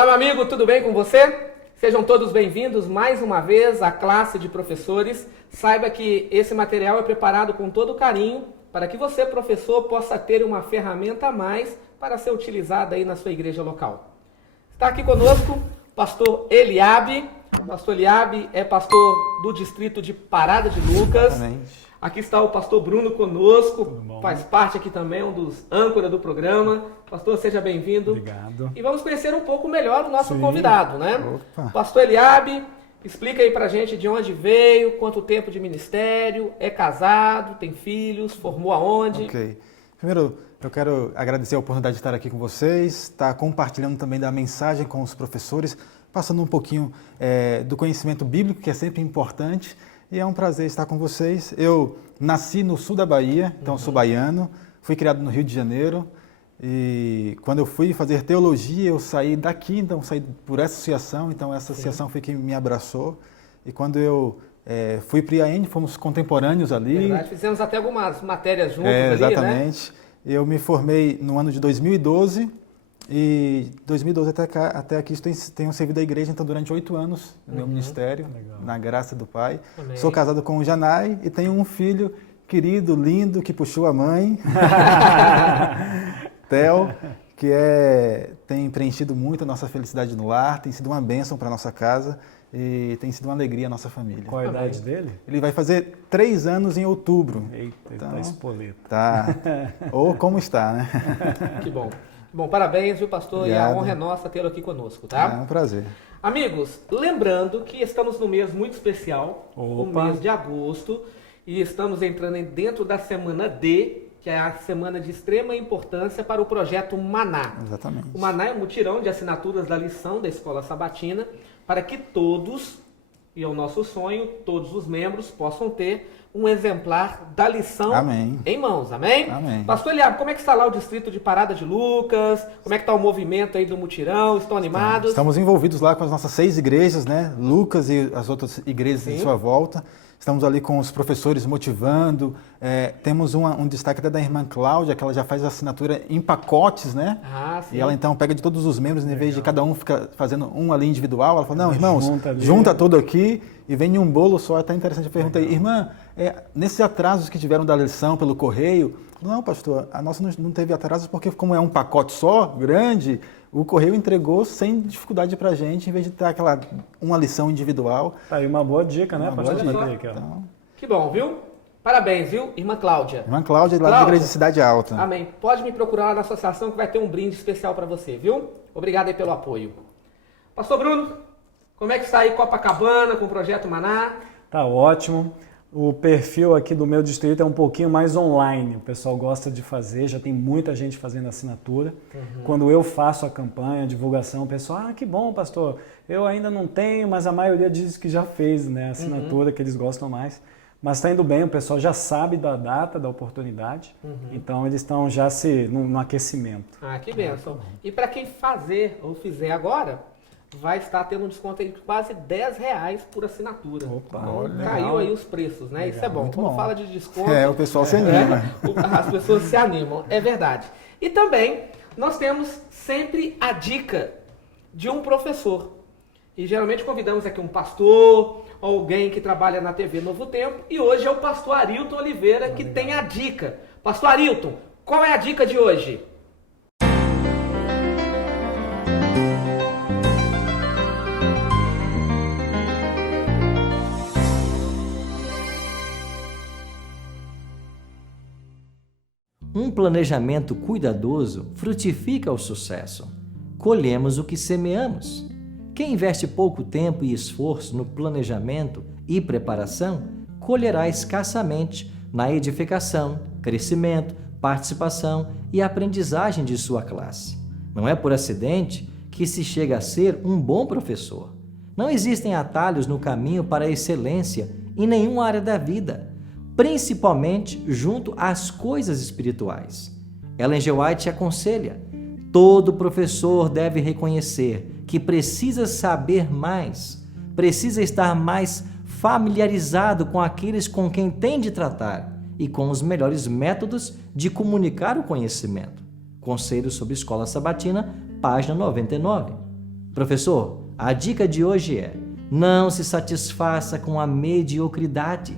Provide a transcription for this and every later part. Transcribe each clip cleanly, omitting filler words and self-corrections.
Olá, meu amigo, tudo bem com você? Sejam todos bem-vindos mais uma vez à classe de professores. Saiba que esse material é preparado com todo carinho para que você, professor, possa ter uma ferramenta a mais para ser utilizada aí na sua igreja local. Está aqui conosco o pastor Eliabe. O pastor Eliabe é pastor do distrito de Parada de Lucas. Exatamente. Aqui está o pastor Bruno conosco, faz parte aqui também, um dos âncoras do programa. Pastor, seja bem-vindo. Obrigado. E vamos conhecer um pouco melhor o nosso convidado, né? Opa. Pastor Eliabe, explica aí pra gente de onde veio, quanto tempo de ministério, é casado, tem filhos, formou aonde? Ok. Primeiro, eu quero agradecer a oportunidade de estar aqui com vocês, estar compartilhando também da mensagem com os professores, passando um pouquinho do conhecimento bíblico, que é sempre importante. E é um prazer estar com vocês. Eu nasci no sul da Bahia, então sou baiano, fui criado no Rio de Janeiro. E quando eu fui fazer teologia, eu saí daqui, então saí por essa associação, então essa associação foi quem me abraçou. E quando eu fui para o IAN, fomos contemporâneos ali. Verdade, fizemos até algumas matérias juntos ali, exatamente. Né? Eu me formei no ano de 2012 e 2012 até aqui tenho servido a igreja, então durante 8 anos no meu ministério, na graça do Pai. Amém. Sou casado com o Janai e tenho um filho querido, lindo, que puxou a mãe. Theo, que tem preenchido muito a nossa felicidade no lar, tem sido uma bênção para a nossa casa e tem sido uma alegria a nossa família. Qual a idade dele? Ele vai fazer 3 anos em outubro. Eita, então, ele tá espoleta. Tá. Ou como está, né? Que bom. Bom, parabéns, viu, pastor? Obrigado. E a honra é nossa tê-lo aqui conosco, tá? É um prazer. Amigos, lembrando que estamos no mês muito especial, o mês de agosto, e estamos entrando dentro da semana D, que é a semana de extrema importância para o projeto Maná. Exatamente. O Maná é um mutirão de assinaturas da lição da Escola Sabatina para que todos, e é o nosso sonho, todos os membros possam ter um exemplar da lição Amém. em mãos, amém? Amém. Pastor Eliabe, como é que está lá o distrito de Parada de Lucas? Como é que está o movimento aí do mutirão? Estão animados? Estamos envolvidos lá com as nossas 6 igrejas, né? Lucas e as outras igrejas em sua volta. Estamos ali com os professores motivando. Temos um destaque até da irmã Cláudia, que ela já faz a assinatura em pacotes, né? Ah, sim. E ela então pega de todos os membros, em vez de cada um ficar fazendo um ali individual. Ela fala, não, irmãos, junta tudo aqui e vem em um bolo só. É até interessante, eu perguntei, irmã, nesses atrasos que tiveram da lição pelo correio, não, pastor, a nossa não teve atrasos porque como é um pacote só, grande, o correio entregou sem dificuldade pra gente, em vez de ter uma lição individual. Tá aí uma boa dica, né, pastor? Então, que bom, viu? Parabéns, viu, irmã Cláudia? Irmã Cláudia, lá da Igreja de Cidade Alta. Amém. Pode me procurar lá na associação que vai ter um brinde especial para você, viu? Obrigado aí pelo apoio. Pastor Bruno, como é que está aí Copacabana com o Projeto Maná? Tá ótimo. O perfil aqui do meu distrito é um pouquinho mais online. O pessoal gosta de fazer, já tem muita gente fazendo assinatura. Quando eu faço a campanha, a divulgação, o pessoal, que bom, pastor, eu ainda não tenho, mas a maioria diz que já fez, né, a assinatura que eles gostam mais. Mas está indo bem, o pessoal já sabe da data, da oportunidade, então eles estão já no aquecimento. Ah, que bênção. E para quem fazer ou fizer agora, vai estar tendo um desconto aí de quase R$10 por assinatura. Opa, então, caiu aí os preços, né? Isso é bom. Quando fala de desconto... o pessoal se anima. As pessoas se animam, é verdade. E também, nós temos sempre a dica de um professor. E geralmente convidamos aqui um pastor, alguém que trabalha na TV Novo Tempo. E hoje é o pastor Arilton Oliveira que tem a dica. Pastor Arilton, qual é a dica de hoje? Um planejamento cuidadoso frutifica o sucesso. Colhemos o que semeamos. Quem investe pouco tempo e esforço no planejamento e preparação, colherá escassamente na edificação, crescimento, participação e aprendizagem de sua classe. Não é por acidente que se chega a ser um bom professor. Não existem atalhos no caminho para a excelência em nenhuma área da vida, principalmente junto às coisas espirituais. Ellen G. White aconselha: todo professor deve reconhecer que precisa saber mais, precisa estar mais familiarizado com aqueles com quem tem de tratar e com os melhores métodos de comunicar o conhecimento. Conselho sobre Escola Sabatina, página 99. Professor, a dica de hoje é: não se satisfaça com a mediocridade.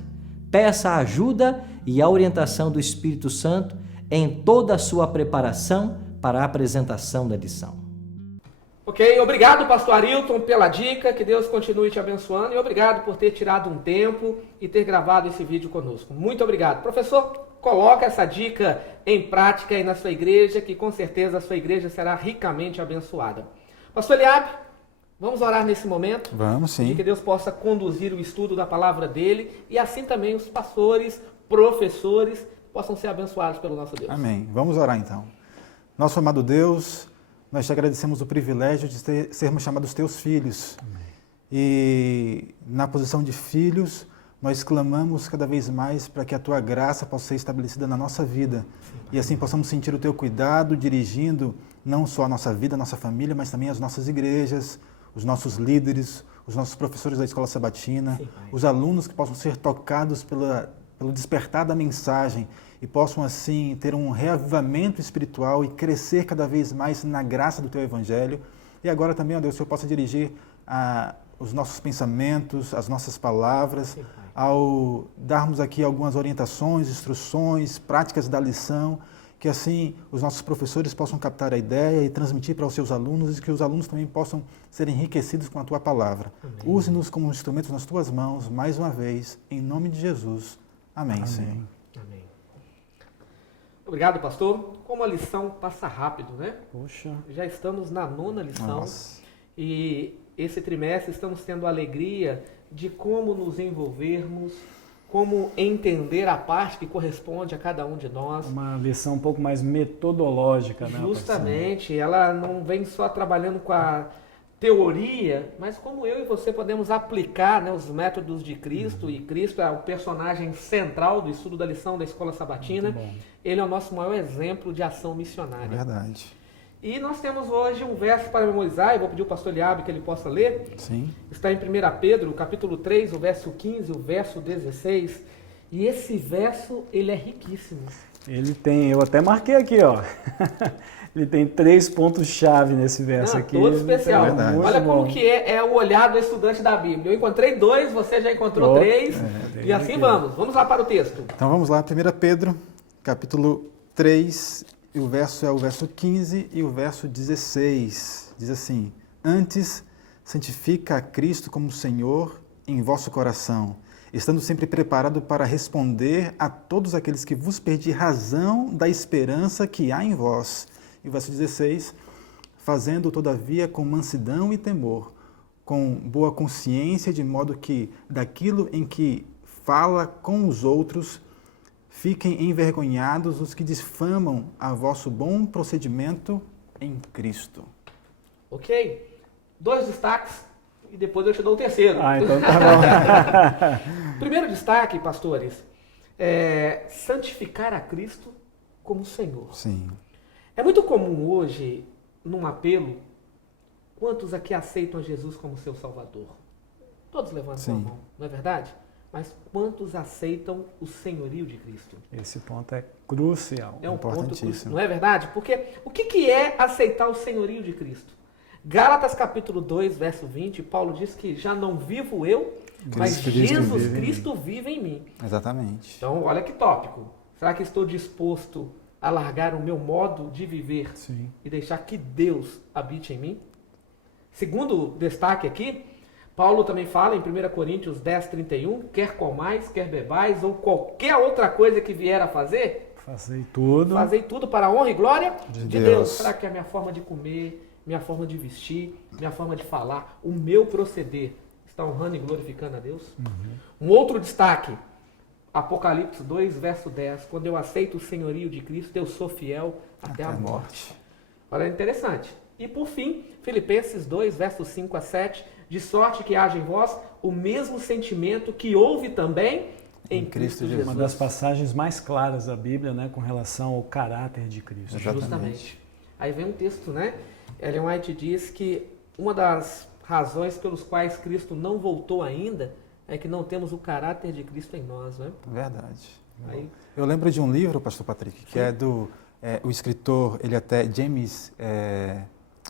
Peça a ajuda e a orientação do Espírito Santo em toda a sua preparação para a apresentação da lição. Ok, obrigado, pastor Arilton, pela dica, que Deus continue te abençoando, e obrigado por ter tirado um tempo e ter gravado esse vídeo conosco. Muito obrigado. Professor, coloca essa dica em prática aí na sua igreja, que com certeza a sua igreja será ricamente abençoada. Pastor Eliabe, vamos orar nesse momento? Vamos sim. E que Deus possa conduzir o estudo da palavra dele, e assim também os pastores, professores, possam ser abençoados pelo nosso Deus. Amém. Vamos orar então. Nosso amado Deus, nós te agradecemos o privilégio de sermos chamados teus filhos. Amém. E na posição de filhos, nós clamamos cada vez mais para que a tua graça possa ser estabelecida na nossa vida. E assim possamos sentir o teu cuidado, dirigindo não só a nossa vida, a nossa família, mas também as nossas igrejas, os nossos líderes, os nossos professores da Escola Sabatina, os alunos que possam ser tocados pelo despertar da mensagem e possam assim ter um reavivamento espiritual e crescer cada vez mais na graça do teu Evangelho. E agora também, ó Deus, o Senhor possa dirigir os nossos pensamentos, as nossas palavras, ao darmos aqui algumas orientações, instruções, práticas da lição, que assim os nossos professores possam captar a ideia e transmitir para os seus alunos, e que os alunos também possam ser enriquecidos com a tua palavra. Use-nos como instrumentos nas tuas mãos, mais uma vez, em nome de Jesus. Amém, Amém. Senhor. Amém. Obrigado, pastor. Como a lição passa rápido, né? Poxa. Já estamos na 9ª lição. Nossa. E esse trimestre estamos tendo a alegria de como nos envolvermos, como entender a parte que corresponde a cada um de nós. Uma lição um pouco mais metodológica, né? Justamente, ela não vem só trabalhando com a teoria, mas como eu e você podemos aplicar, né, os métodos de Cristo, e Cristo é o personagem central do estudo da lição da Escola Sabatina. Ele é o nosso maior exemplo de ação missionária. Verdade. E nós temos hoje um verso para memorizar, e vou pedir ao pastor Eliabe que ele possa ler. Sim. Está em 1 Pedro, capítulo 3, o verso 15, o verso 16. E esse verso, ele é riquíssimo. Ele tem, eu até marquei aqui, ó. Ele tem 3 pontos-chave nesse verso aqui. Todo especial. Olha como que é o olhar do estudante da Bíblia. Eu encontrei 2, você já encontrou 3. E assim vamos. Vamos lá para o texto. Então vamos lá, 1 Pedro, capítulo 3, e o verso é o verso 15 e o verso 16. Diz assim: Antes, santifica a Cristo como Senhor em vosso coração, estando sempre preparado para responder a todos aqueles que vos pedir razão da esperança que há em vós. E o verso 16, fazendo todavia com mansidão e temor, com boa consciência, de modo que daquilo em que fala com os outros, fiquem envergonhados os que difamam a vosso bom procedimento em Cristo. Ok? 2 destaques e depois eu te dou o terceiro. Então tá bom. Primeiro destaque, pastores, é santificar a Cristo como Senhor. Sim. É muito comum hoje, num apelo, quantos aqui aceitam a Jesus como seu Salvador? Todos levantam a mão, não é verdade? Mas quantos aceitam o senhorio de Cristo? Esse ponto é crucial. É um ponto crucial, não é verdade? Porque o que é aceitar o senhorio de Cristo? Gálatas capítulo 2, verso 20, Paulo diz que já não vivo eu, mas Jesus Cristo vive em mim. Exatamente. Então, olha que tópico. Será que estou disposto a largar o meu modo de viver e deixar que Deus habite em mim? Segundo destaque aqui, Paulo também fala em 1 Coríntios 10, 31, quer comais, quer bebais, ou qualquer outra coisa que vier a fazer, fazei tudo para a honra e glória de Deus. Será que a minha forma de comer, minha forma de vestir, minha forma de falar, o meu proceder está honrando e glorificando a Deus? Um outro destaque, Apocalipse 2, verso 10, quando eu aceito o senhorio de Cristo, eu sou fiel até a morte. Olha, é interessante. E por fim, Filipenses 2, versos 5 a 7, de sorte que haja em vós o mesmo sentimento que houve também em Cristo Jesus. Uma das passagens mais claras da Bíblia, né, com relação ao caráter de Cristo. Justamente. Aí vem um texto, né? Ellen White diz que uma das razões pelos quais Cristo não voltou ainda é que não temos o caráter de Cristo em nós, né? Verdade. Aí... Eu lembro de um livro, pastor Patrick, que é do o escritor, ele até James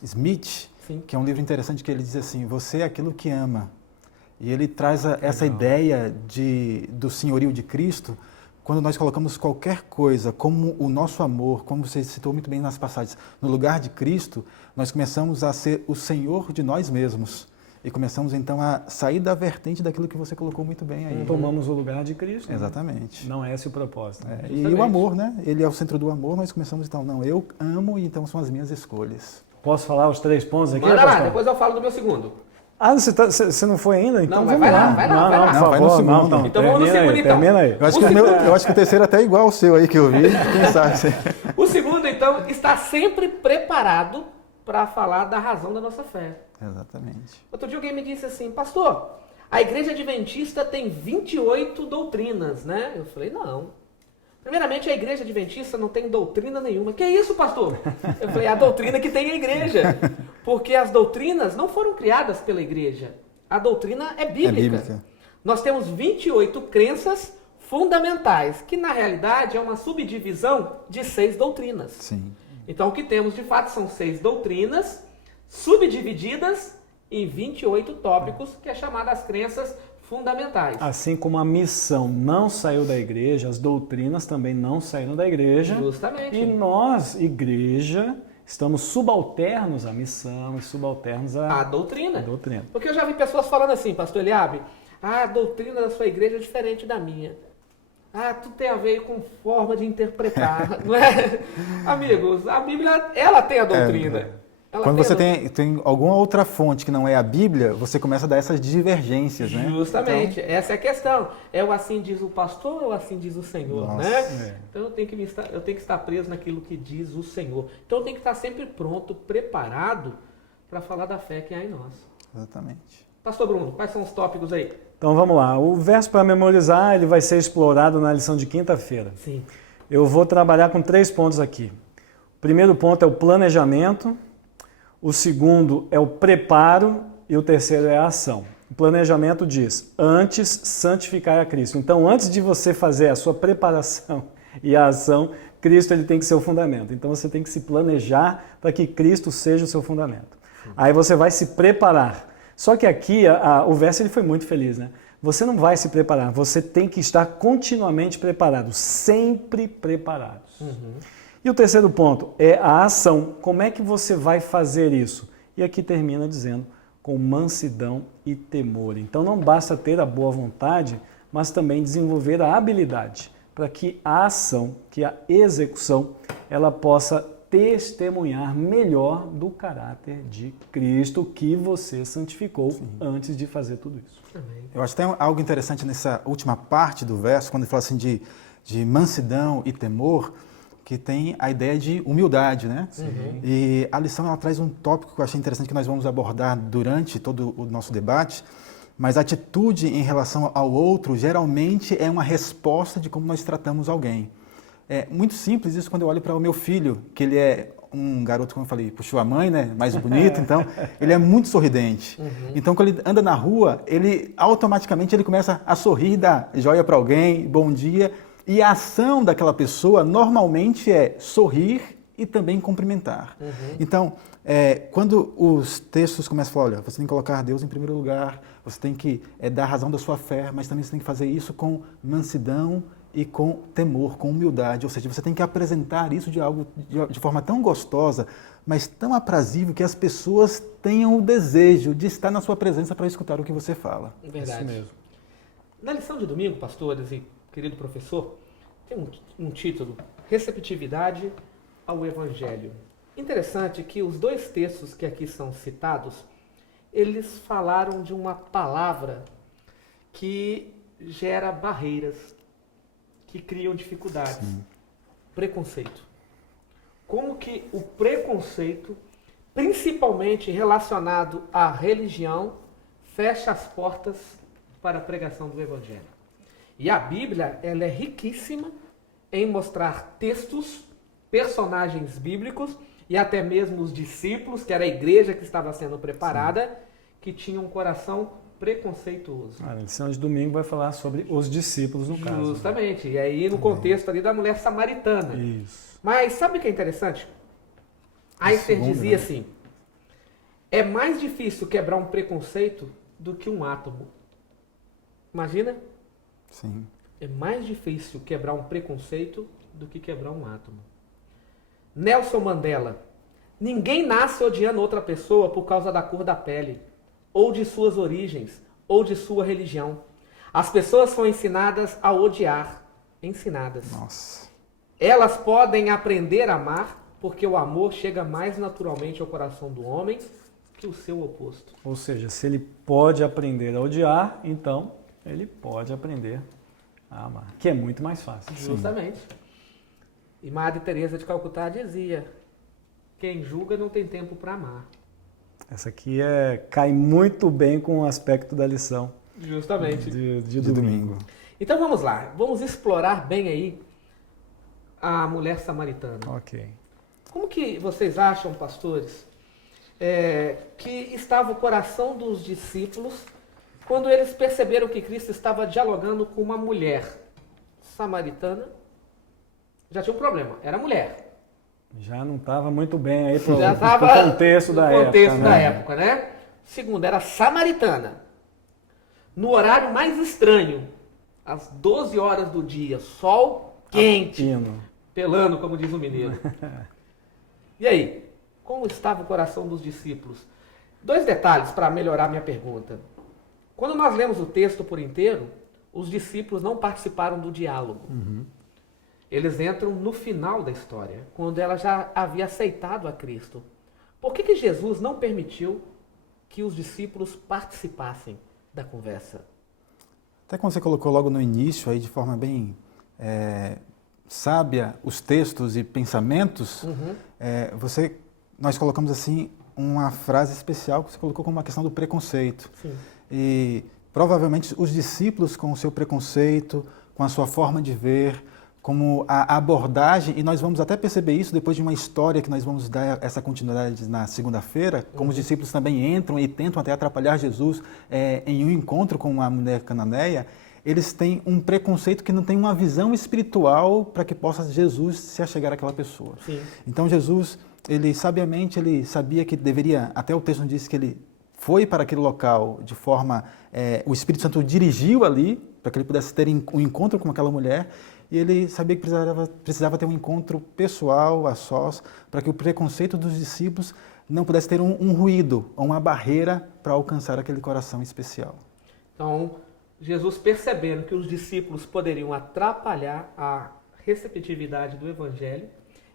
Smith, Sim. que é um livro interessante que ele diz assim, você é aquilo que ama. E ele traz essa ideia do senhorio de Cristo, quando nós colocamos qualquer coisa como o nosso amor, como você citou muito bem nas passagens, no lugar de Cristo, nós começamos a ser o Senhor de nós mesmos. E começamos então a sair da vertente daquilo que você colocou muito bem aí. Tomamos o lugar de Cristo. Exatamente. Não é esse o propósito. E o amor, né? Ele é o centro do amor, nós começamos então, não, eu amo e então são as minhas escolhas. Posso falar os 3 pontos aqui? Manda lá, depois eu falo do meu segundo. Ah, você não foi ainda? Então Não, vamos vai lá, lá. vai lá, Não, vai lá. por Não, vai no favor. segundo. Não. Então vamos no Termina segundo, aí, então. Termina aí. Eu acho que o terceiro até é igual ao seu aí que eu vi, quem sabe. O segundo, então, está sempre preparado para falar da razão da nossa fé. Exatamente. Outro dia alguém me disse assim, pastor, a igreja adventista tem 28 doutrinas, né? Eu falei, não. Primeiramente, a igreja adventista não tem doutrina nenhuma. Que isso, pastor? Eu falei, a doutrina que tem a igreja. Porque as doutrinas não foram criadas pela igreja. A doutrina é bíblica. É bíblica. Nós temos 28 crenças fundamentais, que na realidade é uma subdivisão de 6 doutrinas. Sim. Então, o que temos de fato são 6 doutrinas subdivididas em 28 tópicos, que é chamada as crenças fundamentais. Assim como a missão não saiu da igreja, as doutrinas também não saíram da igreja. Justamente. E nós, igreja, estamos subalternos à missão e subalternos A doutrina. doutrina. Porque eu já vi pessoas falando assim, pastor Eliabe, a doutrina da sua igreja é diferente da minha. Tudo tem a ver com forma de interpretar, não é? Amigos, a Bíblia, ela tem a doutrina. Ela Quando tem você a doutrina. tem alguma outra fonte que não é a Bíblia, você começa a dar essas divergências, né? Justamente, essa é a questão. É o assim diz o pastor ou assim diz o Senhor, Nossa, né? Então eu tenho que estar preso naquilo que diz o Senhor. Então eu tenho que estar sempre pronto, preparado para falar da fé que há em nós. Exatamente. Pastor Bruno, quais são os tópicos aí? Então vamos lá. O verso para memorizar, ele vai ser explorado na lição de quinta-feira. Sim. Eu vou trabalhar com 3 pontos aqui. O primeiro ponto é o planejamento, o segundo é o preparo e o terceiro é a ação. O planejamento diz, antes santificar a Cristo. Então, antes de você fazer a sua preparação e a ação, Cristo ele tem que ser o fundamento. Então, você tem que se planejar para que Cristo seja o seu fundamento. Aí você vai se preparar. Só que aqui, o verso ele foi muito feliz, né? Você não vai se preparar, você tem que estar continuamente preparado, sempre preparados. E o terceiro ponto é a ação. Como é que você vai fazer isso? E aqui termina dizendo, com mansidão e temor. Então não basta ter a boa vontade, mas também desenvolver a habilidade para que a ação, que a execução, ela possa testemunhar melhor do caráter de Cristo que você santificou antes de fazer tudo isso. Eu acho que tem algo interessante nessa última parte do verso, quando ele fala assim de mansidão e temor, que tem a ideia de humildade, né? E a lição ela traz um tópico que eu achei interessante que nós vamos abordar durante todo o nosso debate, mas a atitude em relação ao outro geralmente é uma resposta de como nós tratamos alguém. É muito simples isso quando eu olho para o meu filho, que ele é um garoto, como eu falei, puxou a mãe, né? Mais bonito, então ele é muito sorridente. Então quando ele anda na rua, ele automaticamente ele começa a sorrir, dá joia para alguém, bom dia. E a ação daquela pessoa normalmente é sorrir e também cumprimentar. Então, quando os textos começam a falar, olha, você tem que colocar Deus em primeiro lugar, você tem que dar a razão da sua fé, mas também você tem que fazer isso com mansidão e com temor, com humildade. Ou seja, você tem que apresentar isso de forma tão gostosa, mas tão aprazível que as pessoas tenham o desejo de estar na sua presença para escutar o que você fala. Verdade. Isso mesmo. Na lição de domingo, pastores e querido professor, tem um título, Receptividade ao Evangelho. Interessante que os 2 textos que aqui são citados, eles falaram de uma palavra que gera barreiras, que criam dificuldades. Preconceito. Como que o preconceito, principalmente relacionado à religião, fecha as portas para a pregação do Evangelho. E a Bíblia, ela é riquíssima em mostrar textos, personagens bíblicos e até mesmo os discípulos, que era a igreja que estava sendo preparada, que tinham um coração preconceituoso. A lição de domingo vai falar sobre os discípulos, no caso. Justamente. E aí no contexto ali da mulher samaritana. Isso. Mas sabe o que é interessante? Einstein dizia assim, É mais difícil quebrar um preconceito do que um átomo. Imagina? Sim. É mais difícil quebrar um preconceito do que quebrar um átomo. Nelson Mandela. Ninguém nasce odiando outra pessoa por causa da cor da pele, ou de suas origens, ou de sua religião. As pessoas são ensinadas a odiar. Ensinadas. Nossa. Elas podem aprender a amar, porque o amor chega mais naturalmente ao coração do homem que o seu oposto. Ou seja, se ele pode aprender a odiar, então ele pode aprender a amar, que é muito mais fácil. Justamente. E Madre Teresa de Calcutá dizia: quem julga não tem tempo para amar. Essa aqui cai muito bem com o aspecto da lição Justamente. de domingo. Então vamos lá, vamos explorar bem aí a mulher samaritana. Ok. Como que vocês acham, pastores, que estava o coração dos discípulos quando eles perceberam que Cristo estava dialogando com uma mulher samaritana? Já tinha um problema, era mulher. Já não estava muito bem aí pro Já estava contexto da no contexto época. da né? época, né? Segundo, era samaritana. No horário mais estranho, às 12 horas do dia, sol quente, Pino. pelando, como diz o mineiro. E aí, como estava o coração dos discípulos? 2 detalhes para melhorar minha pergunta. Quando nós lemos o texto por inteiro, os discípulos não participaram do diálogo. Eles entram no final da história, quando ela já havia aceitado a Cristo. Por que Jesus não permitiu que os discípulos participassem da conversa? Até quando você colocou logo no início, aí de forma bem sábia, os textos e pensamentos, nós colocamos assim uma frase especial que você colocou como uma questão do preconceito. Sim. E provavelmente os discípulos com o seu preconceito, com a sua forma de ver, como a abordagem, e nós vamos até perceber isso depois de uma história que nós vamos dar essa continuidade na segunda-feira, como os discípulos também entram e tentam até atrapalhar Jesus em um encontro com a mulher cananeia. Eles têm um preconceito que não tem uma visão espiritual para que possa Jesus se achegar àquela pessoa. Sim. Então Jesus, ele sabiamente, ele sabia que deveria, até o texto diz que ele foi para aquele local de forma, o Espírito Santo o dirigiu ali, para que ele pudesse ter um encontro com aquela mulher, e ele sabia que precisava ter um encontro pessoal, a sós, para que o preconceito dos discípulos não pudesse ter um ruído, ou uma barreira para alcançar aquele coração especial. Então, Jesus, percebendo que os discípulos poderiam atrapalhar a receptividade do evangelho,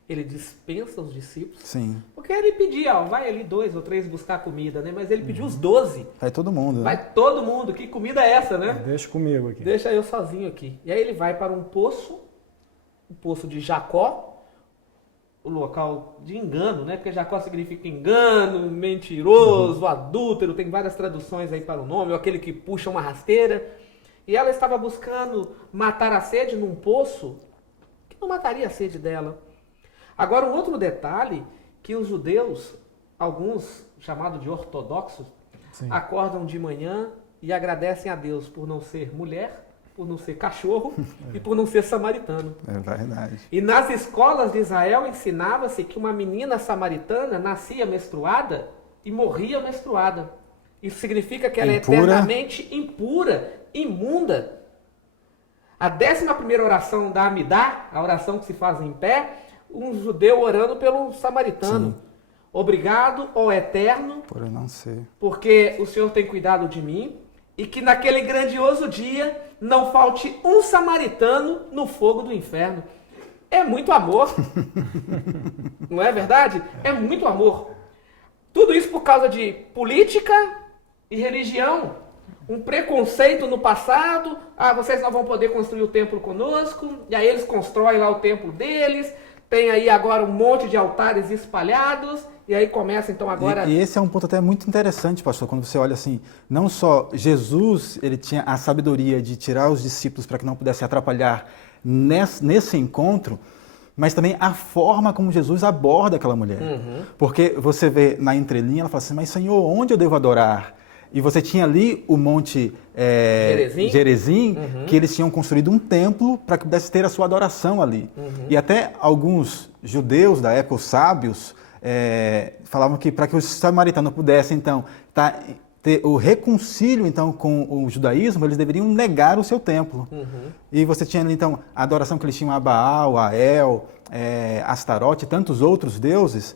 ele dispensa os discípulos. Sim. Porque ele pedia, vai ali 2 ou 3 buscar comida, né? Mas ele pediu os 12. Vai todo mundo, né? Vai todo mundo. Que comida é essa, né? Deixa comigo aqui. Deixa eu sozinho aqui. E aí ele vai para um poço de Jacó, o local de engano, né? Porque Jacó significa engano, mentiroso, adúltero, tem várias traduções aí para o nome, ou aquele que puxa uma rasteira. E ela estava buscando matar a sede num poço que não mataria a sede dela. Agora, um outro detalhe, que os judeus, alguns chamados de ortodoxos, Sim. acordam de manhã e agradecem a Deus por não ser mulher, por não ser cachorro e por não ser samaritano. É verdade. E nas escolas de Israel ensinava-se que uma menina samaritana nascia menstruada e morria menstruada. Isso significa que ela é Impura. eternamente impura, imunda. A 11ª oração da Amidá, a oração que se faz em pé, um judeu orando pelo samaritano. Sim. Obrigado, ó Eterno, Por eu não ser. porque o Senhor tem cuidado de mim e que naquele grandioso dia não falte um samaritano no fogo do inferno. É muito amor. Não é verdade? É muito amor. Tudo isso por causa de política e religião. Um preconceito no passado. Vocês não vão poder construir o templo conosco. E aí eles constroem lá o templo deles. Tem aí agora um monte de altares espalhados. E aí começa então agora... E esse é um ponto até muito interessante, pastor, quando você olha assim, não só Jesus, ele tinha a sabedoria de tirar os discípulos para que não pudessem atrapalhar nesse encontro, mas também a forma como Jesus aborda aquela mulher. Porque você vê na entrelinha, ela fala assim, mas Senhor, onde eu devo adorar? E você tinha ali o Monte Gerizim, que eles tinham construído um templo para que pudesse ter a sua adoração ali. E até alguns judeus da época, os sábios, falavam que para que os samaritanos pudessem, então, ter o reconcílio, então, com o judaísmo, eles deveriam negar o seu templo. E você tinha ali, então, a adoração que eles tinham a Baal, a El, Astarote e tantos outros deuses.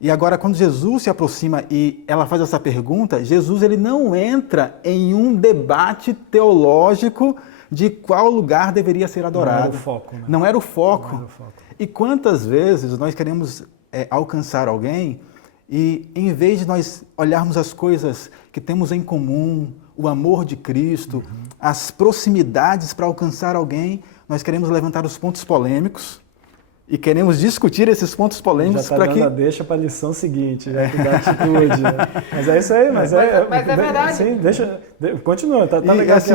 E agora, quando Jesus se aproxima e ela faz essa pergunta, Jesus ele não entra em um debate teológico de qual lugar deveria ser adorado. Não era o foco, né? Não era o foco. Não era o foco. E quantas vezes nós queremos alcançar alguém e, em vez de nós olharmos as coisas que temos em comum, o amor de Cristo, as proximidades para alcançar alguém, nós queremos levantar os pontos polêmicos e queremos discutir esses pontos polêmicos para que... deixa para a lição seguinte, já que dá atitude. Né? Mas é isso aí, mas é verdade. Sim, continua, tá legal. Assim,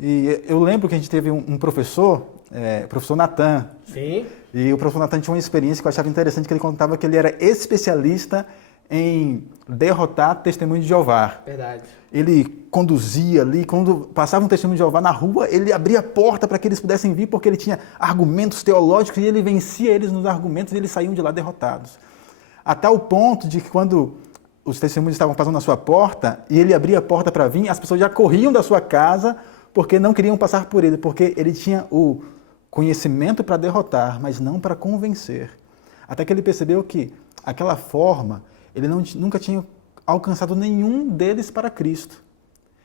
e eu lembro que a gente teve um professor, professor Natan. Sim. E o professor Natan tinha uma experiência que eu achava interessante, que ele contava que ele era especialista em derrotar testemunho de Jeová. Verdade. Ele conduzia ali, quando passava um testemunho de Jeová na rua, ele abria a porta para que eles pudessem vir, porque ele tinha argumentos teológicos e ele vencia eles nos argumentos e eles saíam de lá derrotados. A tal ponto de que quando os testemunhos estavam passando na sua porta e ele abria a porta para vir, as pessoas já corriam da sua casa porque não queriam passar por ele, porque ele tinha o conhecimento para derrotar, mas não para convencer. Até que ele percebeu que aquela forma, ele nunca tinha alcançado nenhum deles para Cristo.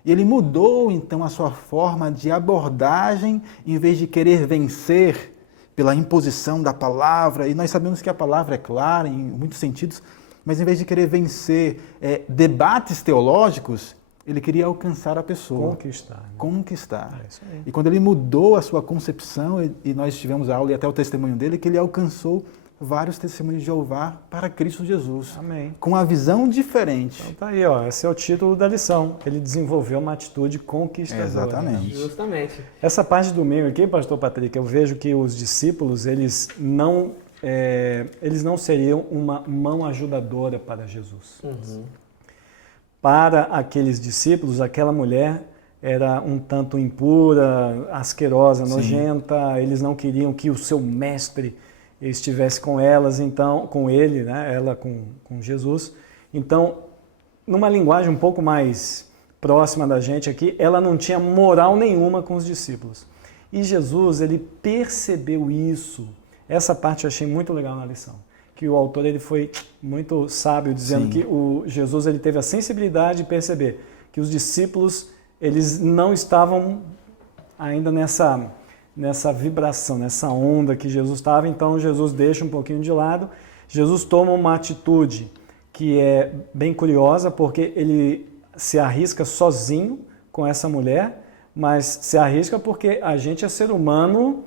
E ele mudou então a sua forma de abordagem, em vez de querer vencer pela imposição da palavra, e nós sabemos que a palavra é clara em muitos sentidos, mas em vez de querer vencer debates teológicos, ele queria alcançar a pessoa. Conquistar. Né? Conquistar. É isso aí. E quando ele mudou a sua concepção, e nós tivemos a aula e até o testemunho dele, que ele alcançou vários testemunhos de Jeová para Cristo Jesus. Amém. Com uma visão diferente. Então tá aí, ó, esse é o título da lição. Ele desenvolveu uma atitude conquistadora. Exatamente. Justamente. Essa parte do meio aqui, pastor Patrick, eu vejo que os discípulos, eles não seriam uma mão ajudadora para Jesus. Para aqueles discípulos, aquela mulher era um tanto impura, asquerosa, nojenta, eles não queriam que o seu mestre estivesse com elas, então, com ele, né, ela com Jesus. Então, numa linguagem um pouco mais próxima da gente aqui, ela não tinha moral nenhuma com os discípulos. E Jesus, ele percebeu isso. Essa parte eu achei muito legal na lição. Que o autor ele foi muito sábio, dizendo que o Jesus ele teve a sensibilidade de perceber que os discípulos eles não estavam ainda nessa vibração, nessa onda que Jesus estava, então Jesus deixa um pouquinho de lado. Jesus toma uma atitude que é bem curiosa, porque ele se arrisca sozinho com essa mulher, mas se arrisca porque a gente é ser humano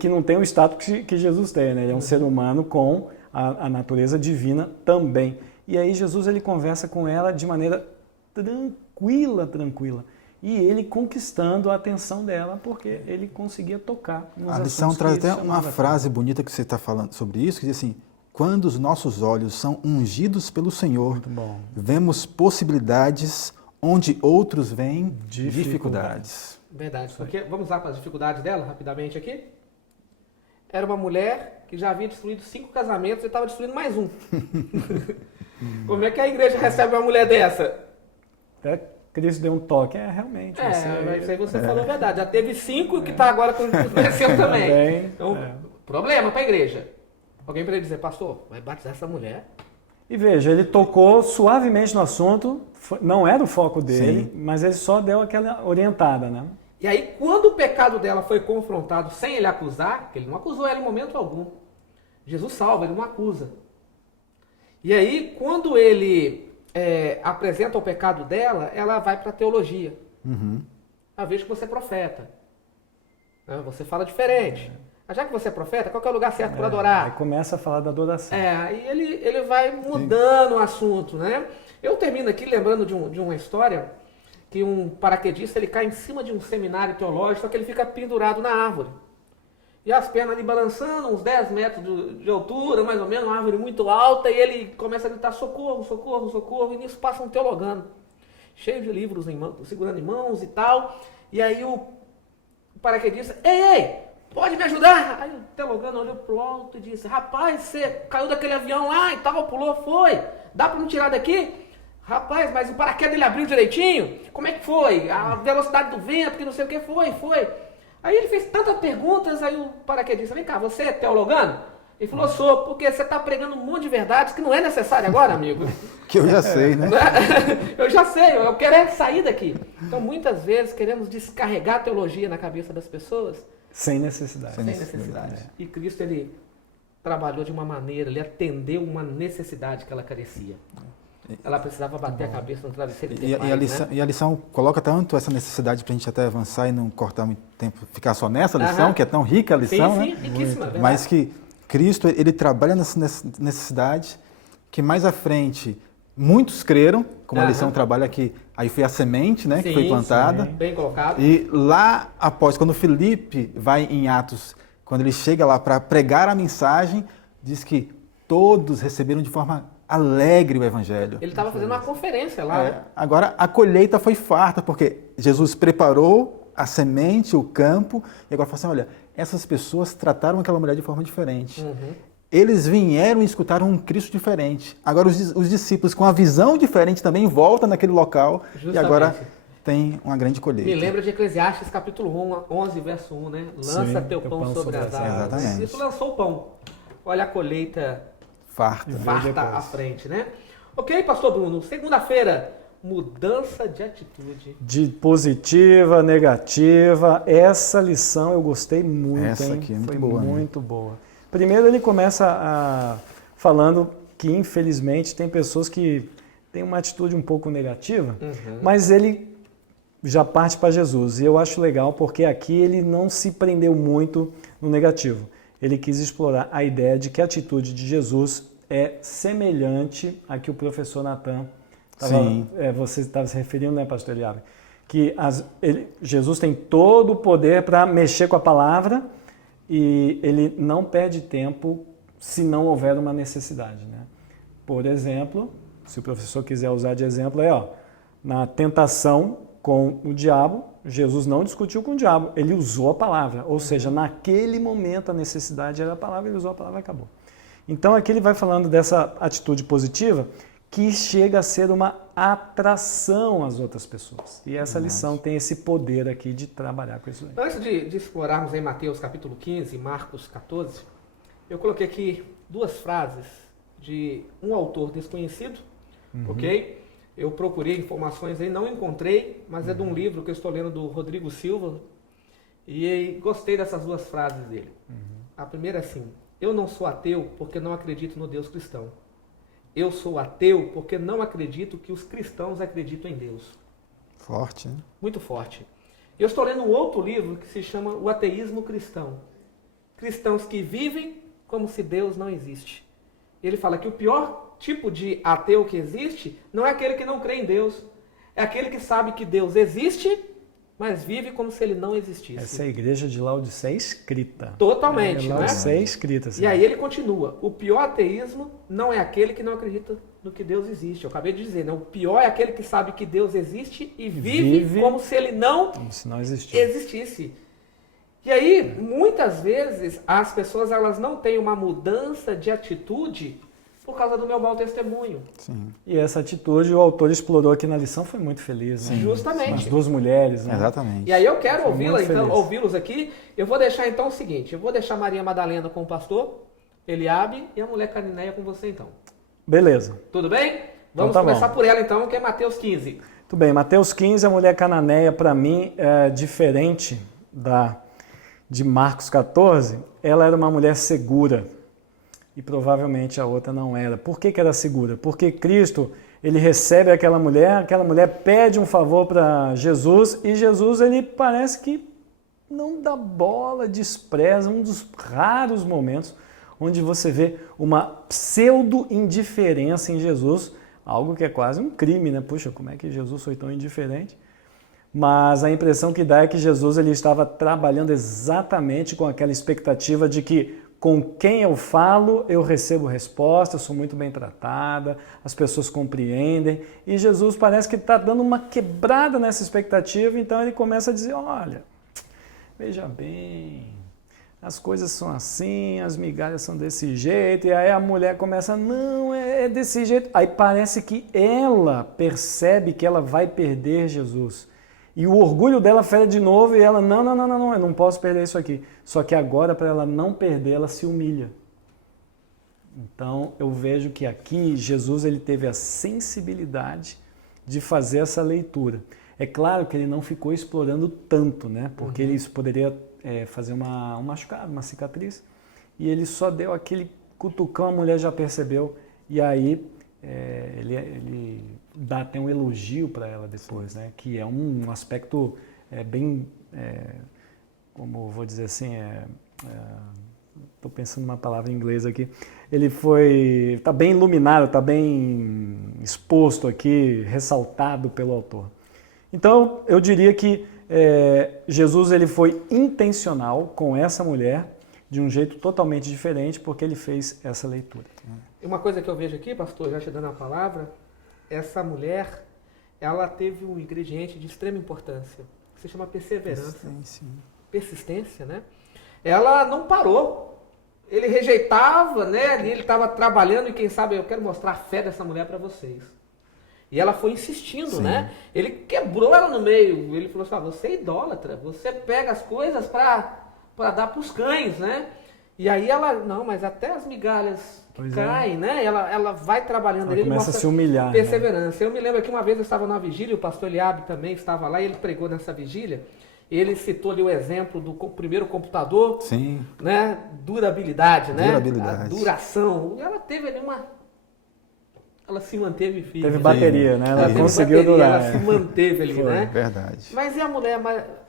que não tem o status que Jesus tem, né? Ele é um ser humano com a natureza divina também. E aí Jesus ele conversa com ela de maneira tranquila. E ele conquistando a atenção dela, porque ele conseguia tocar nos assuntos. A lição traz até uma frase bonita que você está falando sobre isso, que diz assim: quando os nossos olhos são ungidos pelo Senhor, vemos possibilidades onde outros veem dificuldades. Verdade, porque vamos lá para as dificuldades dela, rapidamente aqui. Era uma mulher que já havia destruído 5 casamentos e estava destruindo mais um. Como é que a igreja recebe uma mulher dessa? Até Cristo deu um toque. Realmente. Isso aí você falou a verdade. Já teve 5 que está agora conhecendo também. Então, problema para a igreja. Alguém para ele dizer, pastor, vai batizar essa mulher? E veja, ele tocou suavemente no assunto, não era o foco dele, mas ele só deu aquela orientada, né? E aí, quando o pecado dela foi confrontado sem ele acusar, que ele não acusou ela em momento algum, Jesus salva, ele não acusa. E aí, quando ele apresenta o pecado dela, ela vai para a teologia. A vez que você é profeta. Você fala diferente. Mas já que você é profeta, qual que é o lugar certo para adorar? Aí começa a falar da adoração. Aí ele vai mudando o assunto, né? Eu termino aqui lembrando de uma história que um paraquedista ele cai em cima de um seminário teológico, só que ele fica pendurado na árvore. E as pernas ali balançando, uns 10 metros de altura, mais ou menos, uma árvore muito alta, e ele começa a gritar, socorro, socorro, socorro, e nisso passa um teologando, cheio de livros segurando em mãos e tal, e aí o paraquedista, ei, pode me ajudar? Aí o teologano olhou pro alto e disse, rapaz, você caiu daquele avião lá e tal, pulou, foi. Dá para me tirar daqui? Rapaz, mas o paraquedas ele abriu direitinho? Como é que foi? A velocidade do vento, que não sei o que foi. Aí ele fez tantas perguntas, aí o paraquedista, vem cá, você é teologano? Ele falou, sou, porque você está pregando um monte de verdades que não é necessário agora, amigo. Que eu já sei, né? Eu já sei, eu quero é sair daqui. Então, muitas vezes, queremos descarregar a teologia na cabeça das pessoas. Sem necessidade. Sem necessidade. E Cristo, ele trabalhou de uma maneira, ele atendeu uma necessidade que ela carecia. Ela precisava bater a cabeça no travesseiro e a lição coloca tanto essa necessidade para a gente até avançar e não cortar muito tempo, ficar só nessa lição, que é tão rica a lição, sim, riquíssima, né? Mas que Cristo, ele trabalha nessa necessidade que mais à frente muitos creram, como a lição trabalha aqui, aí foi a semente, né, que foi plantada. Bem colocado. E lá após, quando Filipe vai em Atos, quando ele chega lá para pregar a mensagem, diz que todos receberam de forma alegre o evangelho. Ele estava fazendo uma conferência lá. Agora a colheita foi farta, porque Jesus preparou a semente, o campo, e agora fala assim, olha, essas pessoas trataram aquela mulher de forma diferente. Eles vieram e escutaram um Cristo diferente. Agora os discípulos com a visão diferente também voltam naquele local. Justamente. E agora tem uma grande colheita. Me lembra de Eclesiastes capítulo 11, verso 1, né? Lança teu pão sobre as águas. Exatamente. Isso lançou o pão. Olha a colheita farta à frente, né? Ok, pastor Bruno, segunda-feira, mudança de atitude. De positiva, negativa, essa lição eu gostei muito, essa aqui é muito boa. Foi muito boa. Primeiro ele começa falando que infelizmente tem pessoas que têm uma atitude um pouco negativa, mas ele já parte para Jesus. E eu acho legal porque aqui ele não se prendeu muito no negativo. Ele quis explorar a ideia de que a atitude de Jesus é semelhante à que o professor Natan você estava se referindo, né, pastor Eliabe? Que Jesus tem todo o poder para mexer com a palavra e ele não perde tempo se não houver uma necessidade, né? Por exemplo, se o professor quiser usar de exemplo, na tentação com o diabo, Jesus não discutiu com o diabo, ele usou a palavra, ou seja, naquele momento a necessidade era a palavra, ele usou a palavra e acabou. Então aqui ele vai falando dessa atitude positiva que chega a ser uma atração às outras pessoas. E essa lição tem esse poder aqui de trabalhar com isso aí. Antes de explorarmos em Mateus capítulo 15 e Marcos 14, eu coloquei aqui duas frases de um autor desconhecido, ok? Eu procurei informações aí, não encontrei, mas é de um livro que eu estou lendo do Rodrigo Silva e gostei dessas duas frases dele. A primeira é assim, eu não sou ateu porque não acredito no Deus cristão. Eu sou ateu porque não acredito que os cristãos acreditam em Deus. Forte, né? Muito forte. Eu estou lendo um outro livro que se chama O Ateísmo Cristão. Cristãos que vivem como se Deus não existe. Ele fala que o pior tipo de ateu que existe não é aquele que não crê em Deus. É aquele que sabe que Deus existe, mas vive como se ele não existisse. Essa é a igreja de Laodiceia escrita. Totalmente, né? Laodiceia escrita. Sim. E aí ele continua. O pior ateísmo não é aquele que não acredita no que Deus existe. Eu acabei de dizer, né? O pior é aquele que sabe que Deus existe e vive como se ele não existisse. E aí, muitas vezes, as pessoas elas não têm uma mudança de atitude por causa do meu mau testemunho. Sim. E essa atitude o autor explorou aqui na lição, foi muito feliz. Né? Justamente. As duas mulheres, né? Exatamente. E aí eu quero ouvi-los aqui. Eu vou deixar então o seguinte, eu vou deixar Maria Madalena com o pastor Eliabe e a mulher Cananeia com você então. Beleza. Tudo bem? Vamos começar por ela então, que é Mateus 15. Muito bem, Mateus 15, a mulher cananeia, para mim, é diferente de Marcos 14. Ela era uma mulher segura. E provavelmente a outra não era. Por que era segura? Porque Cristo, ele recebe aquela mulher pede um favor para Jesus e Jesus, ele parece que não dá bola, despreza, um dos raros momentos onde você vê uma pseudo-indiferença em Jesus, algo que é quase um crime, né? Puxa, como é que Jesus foi tão indiferente? Mas a impressão que dá é que Jesus ele estava trabalhando exatamente com aquela expectativa de que com quem eu falo, eu recebo resposta, eu sou muito bem tratada, as pessoas compreendem. E Jesus parece que está dando uma quebrada nessa expectativa, então ele começa a dizer, olha, veja bem, as coisas são assim, as migalhas são desse jeito, e aí a mulher começa, não, é desse jeito. Aí parece que ela percebe que ela vai perder Jesus. E o orgulho dela fere de novo e ela, não, eu não posso perder isso aqui. Só que agora, para ela não perder, ela se humilha. Então, eu vejo que aqui Jesus ele teve a sensibilidade de fazer essa leitura. É claro que ele não ficou explorando tanto, né? Porque isso poderia fazer um machucado, uma cicatriz. E ele só deu aquele cutucão, a mulher já percebeu. E aí ele dá até um elogio para ela depois, né? Que é um aspecto bem, como vou dizer assim, estou pensando numa palavra em inglês aqui. Ele está bem iluminado, está bem exposto aqui, ressaltado pelo autor. Então, eu diria que Jesus ele foi intencional com essa mulher de um jeito totalmente diferente, porque ele fez essa leitura. E uma coisa que eu vejo aqui, pastor, já te dando a palavra, essa mulher, ela teve um ingrediente de extrema importância, que se chama perseverança. Persistência, né? Ela não parou. Ele rejeitava, né? Ele estava trabalhando e quem sabe eu quero mostrar a fé dessa mulher para vocês. E ela foi insistindo, né? Ele quebrou ela no meio. Ele falou assim, você é idólatra, você pega as coisas para dar para os cães, né? E aí ela, não, mas até as migalhas que caem, né? Ela vai trabalhando. Ela começa a se humilhar. Perseverança. Né? Eu me lembro que uma vez eu estava numa vigília, o pastor Eliabe também estava lá, e ele pregou nessa vigília. Ele citou ali o exemplo do primeiro computador, né? Durabilidade, né? A duração. Ela teve ali ela se manteve firme. Teve bateria, né? Ela conseguiu durar. Ela se manteve ali, né? Verdade. Mas e a mulher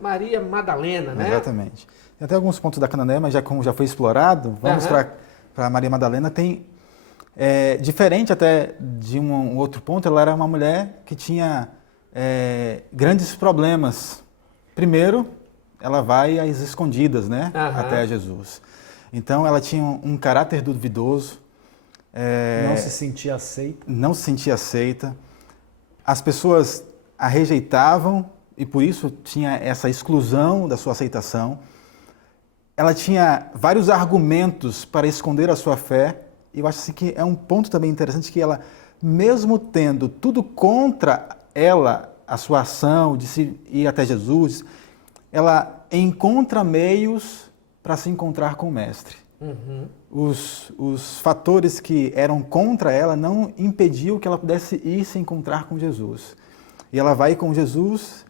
Maria Madalena, né? Exatamente. Tem até alguns pontos da Canané, mas como já foi explorado, vamos para Maria Madalena. Tem, diferente até de um outro ponto, ela era uma mulher que tinha grandes problemas. Primeiro, ela vai às escondidas, né? Até Jesus. Então, ela tinha um caráter duvidoso. Não se sentia aceita. Não se sentia aceita. As pessoas a rejeitavam e por isso tinha essa exclusão da sua aceitação. Ela tinha vários argumentos para esconder a sua fé. E eu acho assim, que é um ponto também interessante que ela, mesmo tendo tudo contra ela, a sua ação de se ir até Jesus, ela encontra meios para se encontrar com o Mestre. Os fatores que eram contra ela não impediam que ela pudesse ir se encontrar com Jesus. E ela vai com Jesus,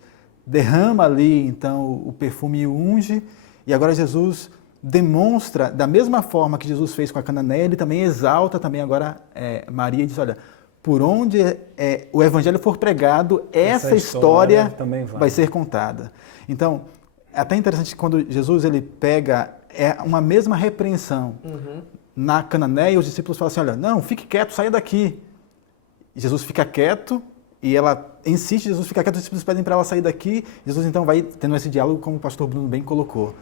derrama ali então o perfume e o unge, e agora Jesus demonstra, da mesma forma que Jesus fez com a Cananeia, ele também exalta também agora Maria e diz, olha, por onde o evangelho for pregado, essa história também vai ser contada. Então, é até interessante quando Jesus ele pega uma mesma repreensão na Cananeia, os discípulos falam assim, olha, não, fique quieto, saia daqui. E Jesus fica quieto e ela insiste, Jesus fica quieto, os discípulos pedem para ela sair daqui, Jesus então vai tendo esse diálogo como o pastor Bruno bem colocou.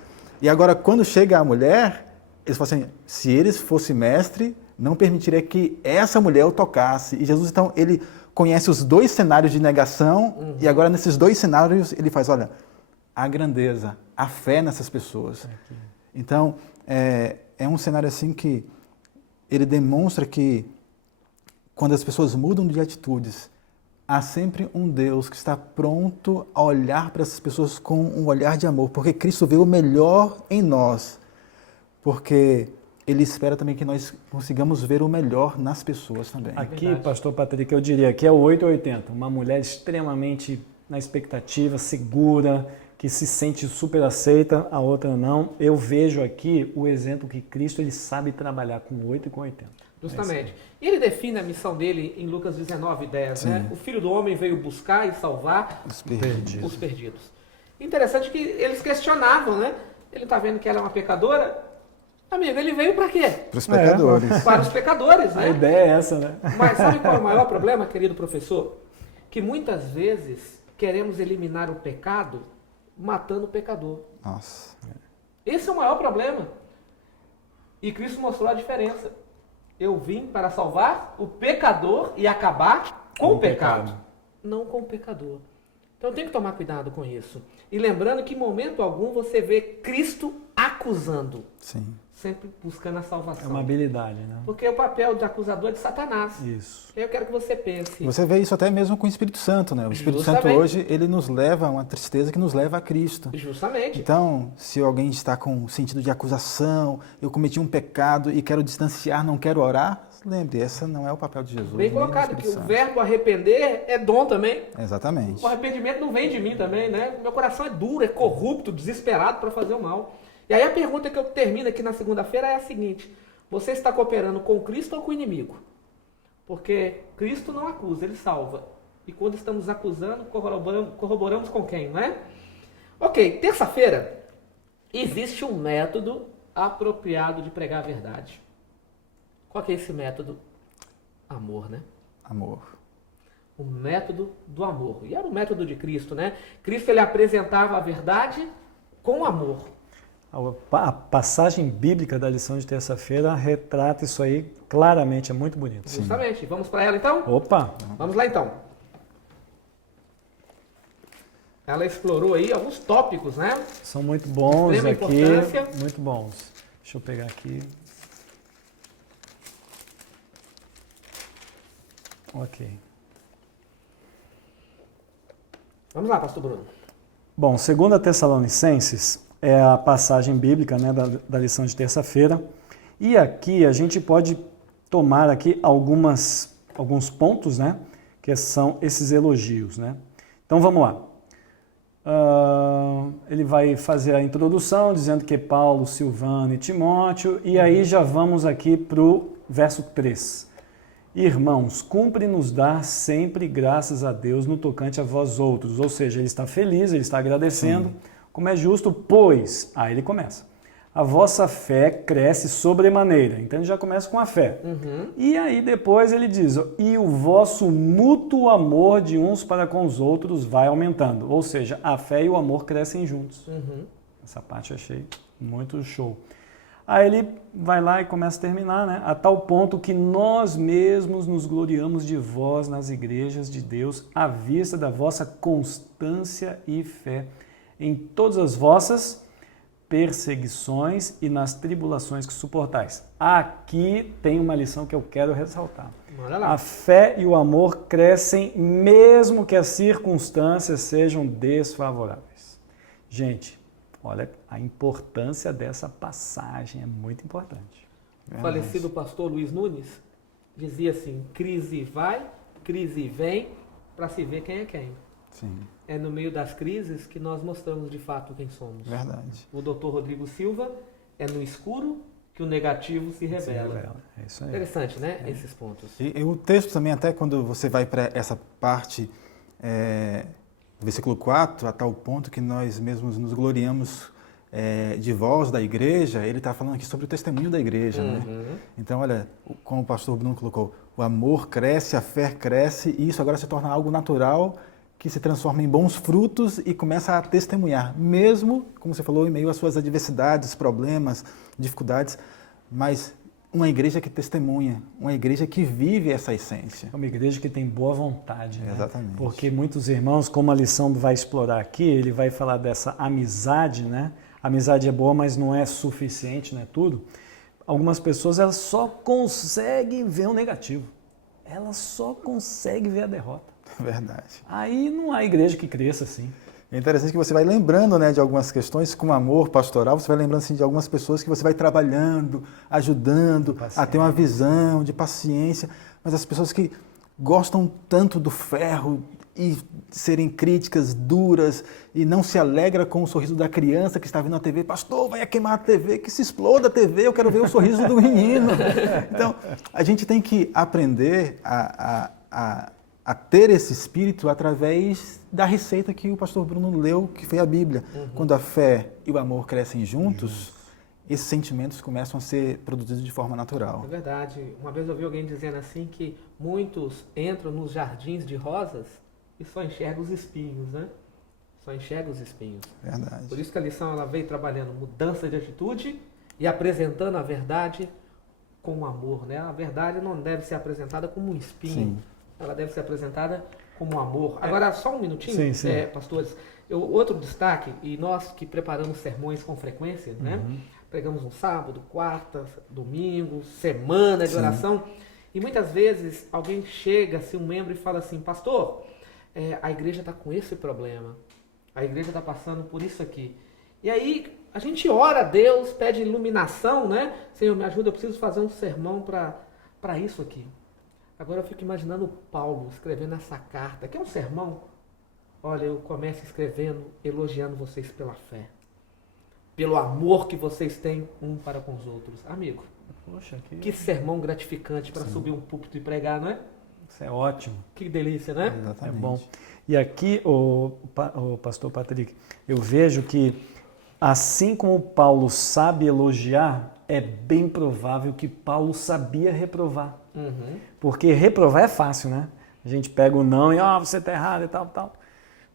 E agora, quando chega a mulher, eles falam assim, se eles fossem mestre, não permitiria que essa mulher o tocasse. E Jesus, então, ele conhece os dois cenários de negação, e agora nesses dois cenários ele faz, olha, a grandeza, a fé nessas pessoas. Então, é um cenário assim que ele demonstra que quando as pessoas mudam de atitudes, há sempre um Deus que está pronto a olhar para essas pessoas com um olhar de amor, porque Cristo vê o melhor em nós, porque Ele espera também que nós consigamos ver o melhor nas pessoas também. Aqui, pastor Patrick, eu diria que é o 880, uma mulher extremamente na expectativa, segura, que se sente super aceita, a outra não. Eu vejo aqui o exemplo que Cristo ele sabe trabalhar com 8 e com 80. Justamente. E ele define a missão dele em Lucas 19:10, né? O Filho do Homem veio buscar e salvar os perdidos. Interessante que eles questionavam, né? Ele está vendo que ela é uma pecadora. Amigo, ele veio para quê? Para os pecadores. Para os pecadores, né? A ideia é essa, né? Mas sabe qual é o maior problema, querido professor? Que muitas vezes queremos eliminar o pecado matando o pecador. Nossa. Esse é o maior problema. E Cristo mostrou a diferença. Eu vim para salvar o pecador e acabar com o pecado. Não com o pecador. Então tem que tomar cuidado com isso. E lembrando que em momento algum você vê Cristo acusando. Sim. Sempre buscando a salvação. É uma habilidade, né? Porque o papel de acusador é de Satanás. Isso. Eu quero que você pense. Você vê isso até mesmo com o Espírito Santo, né? O Espírito Santo Justamente. hoje, ele nos leva a uma tristeza que nos leva a Cristo. Justamente. Então, se alguém está com sentido de acusação, eu cometi um pecado e quero distanciar, não quero orar, lembre, esse não é o papel de Jesus. Bem nem do colocado, Espírito que o Santo. verbo arrepender é dom também. Exatamente. O arrependimento não vem de mim também, né? Meu coração é duro, é corrupto, desesperado para fazer o mal. E aí a pergunta que eu termino aqui na segunda-feira é a seguinte: você está cooperando com Cristo ou com o inimigo? Porque Cristo não acusa, ele salva. E quando estamos acusando, corroboramos com quem, não é? Ok, terça-feira, existe um método apropriado de pregar a verdade. Qual que é esse método? Amor, né? Amor. O método do amor. E era o método de Cristo, né? Cristo, ele apresentava a verdade com amor. A passagem bíblica da lição de terça-feira retrata isso aí claramente, é muito bonito. Justamente. Vamos para ela então? Opa! Vamos lá então. Ela explorou aí alguns tópicos, né? São muito bons Extrema aqui, importância. muito bons. Deixa eu pegar aqui. Ok. Vamos lá, pastor Bruno. Bom, 2 Tessalonicenses é a passagem bíblica, né, da lição de terça-feira. E aqui a gente pode tomar aqui alguns pontos, né, que são esses elogios, né? Então vamos lá. Ele vai fazer a introdução dizendo que Paulo, Silvano e Timóteo, e aí já vamos aqui para o verso 3. Irmãos, cumpre nos dar sempre graças a Deus no tocante a vós outros. Ou seja, ele está feliz, ele está agradecendo, como é justo, pois, aí ele começa. A vossa fé cresce sobremaneira. Então ele já começa com a fé. E aí depois ele diz, e o vosso mútuo amor de uns para com os outros vai aumentando. Ou seja, a fé e o amor crescem juntos. Essa parte eu achei muito show. Aí ele vai lá e começa a terminar, né? A tal ponto que nós mesmos nos gloriamos de vós nas igrejas de Deus, à vista da vossa constância e fé em todas as vossas perseguições e nas tribulações que suportais. Aqui tem uma lição que eu quero ressaltar. Bora lá. A fé e o amor crescem mesmo que as circunstâncias sejam desfavoráveis. Gente, olha a importância dessa passagem, é muito importante. O falecido pastor Luiz Nunes dizia assim: crise vai, crise vem, para se ver quem é quem. Sim, É no meio das crises que nós mostramos de fato quem somos. verdade. O Dr. Rodrigo Silva é no escuro que o negativo se revela. É isso aí. Interessante, né? Esses pontos. E o texto também, até quando você vai para essa parte do versículo 4, a tal ponto que nós mesmos nos gloriamos de vós da igreja, ele está falando aqui sobre o testemunho da igreja. Né? Então, olha, como o pastor Bruno colocou, o amor cresce, a fé cresce, e isso agora se torna algo natural, que se transforma em bons frutos e começa a testemunhar, mesmo, como você falou, em meio às suas adversidades, problemas, dificuldades, mas uma igreja que testemunha, uma igreja que vive essa essência. É uma igreja que tem boa vontade, né? Exatamente. Porque muitos irmãos, como a lição vai explorar aqui, ele vai falar dessa amizade, né? A amizade é boa, mas não é suficiente, não é tudo. Algumas pessoas, elas só conseguem ver o negativo. Elas só conseguem ver a derrota. Verdade. Aí não há igreja que cresça assim. É interessante que você vai lembrando, né, de algumas questões com amor pastoral, você vai lembrando assim, de algumas pessoas que você vai trabalhando, ajudando a ter uma visão de paciência, mas as pessoas que gostam tanto do ferro e serem críticas duras e não se alegra com o sorriso da criança que está vendo a TV, pastor, vai queimar a TV, que se exploda a TV, eu quero ver o sorriso do menino. Então, a gente tem que aprender a ter esse espírito através da receita que o pastor Bruno leu, que foi a Bíblia. Quando a fé e o amor crescem juntos, esses sentimentos começam a ser produzidos de forma natural. É verdade. Uma vez eu ouvi alguém dizendo assim que muitos entram nos jardins de rosas e só enxergam os espinhos, né? Só enxergam os espinhos. Verdade. Por isso que a lição ela veio trabalhando mudança de atitude e apresentando a verdade com amor, né? A verdade não deve ser apresentada como um espinho. Sim. Ela deve ser apresentada como o amor. Agora, só um minutinho, Sim, sim. pastores. Outro destaque, e nós que preparamos sermões com frequência, né? Pregamos um sábado, quarta, domingo, semana de oração. E muitas vezes alguém chega, assim, um membro, e fala assim, pastor, a igreja está com esse problema. A igreja está passando por isso aqui. E aí a gente ora a Deus, pede iluminação, né? Senhor, me ajuda, eu preciso fazer um sermão para isso aqui. Agora eu fico imaginando Paulo escrevendo essa carta, que é um sermão. Olha, eu começo escrevendo, elogiando vocês pela fé, pelo amor que vocês têm um para com os outros. Amigo, Poxa, que sermão gratificante para subir um púlpito e pregar, não é? isso é ótimo. Que delícia, né? Exatamente. É bom. E aqui, o pastor Patrick, eu vejo que assim como Paulo sabe elogiar, é bem provável que Paulo sabia reprovar. Porque reprovar é fácil, né? A gente pega o não e, você está errado e tal, tal.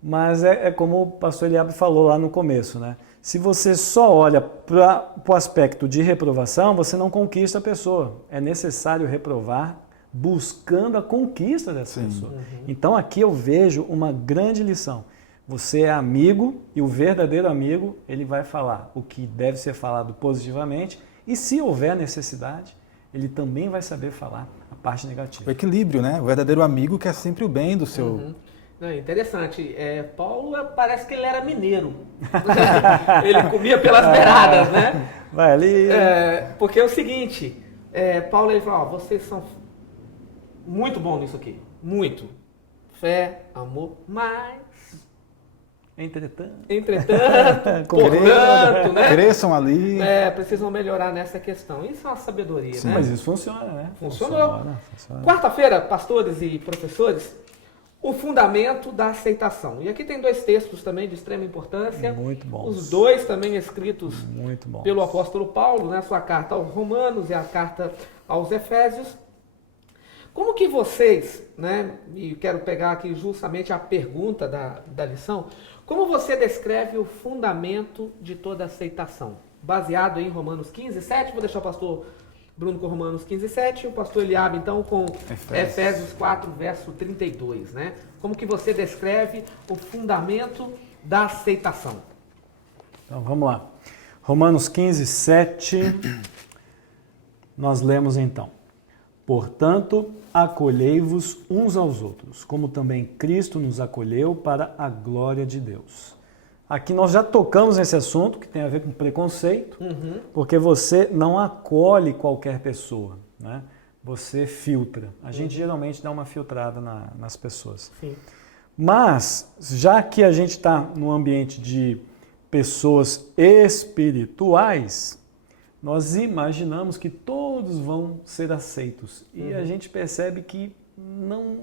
Mas é como o pastor Eliabe falou lá no começo, né? Se você só olha para o aspecto de reprovação, você não conquista a pessoa. É necessário reprovar buscando a conquista dessa pessoa. Então aqui eu vejo uma grande lição. Você é amigo e o verdadeiro amigo, ele vai falar o que deve ser falado positivamente e se houver necessidade, ele também vai saber falar a parte negativa. O equilíbrio, né? O verdadeiro amigo quer sempre o bem do seu... Não, interessante. Paulo parece que ele era mineiro. Ele comia pelas beiradas, né? Vai ali... Porque é o seguinte, Paulo ele falou, vocês são muito bons nisso aqui. Muito. Fé, amor, mas... Entretanto, portanto, né? Cresçam ali. Precisam melhorar nessa questão. Isso é uma sabedoria, sim, né? mas isso funciona, né? Funcionou. Funciona. Quarta-feira, pastores e professores, o fundamento da aceitação. E aqui tem 2 textos também de extrema importância. Muito bons. Os 2 também escritos Muito bons. pelo apóstolo Paulo, né? Sua carta aos Romanos e a carta aos Efésios. Como que vocês, né? E quero pegar aqui justamente a pergunta da lição. Como você descreve o fundamento de toda aceitação? Baseado em Romanos 15:7. Vou deixar o pastor Bruno com Romanos 15:7 e o pastor Eliabe, então, com Efésios 4, verso 32, né? Como que você descreve o fundamento da aceitação? Então, vamos lá. Romanos 15:7, nós lemos então. Portanto, acolhei-vos uns aos outros, como também Cristo nos acolheu para a glória de Deus. Aqui nós já tocamos nesse assunto, que tem a ver com preconceito, porque você não acolhe qualquer pessoa, né? Você filtra. A gente geralmente dá uma filtrada nas pessoas. Sim. Mas, já que a gente está no ambiente de pessoas espirituais, nós imaginamos que todos vão ser aceitos. E a gente percebe que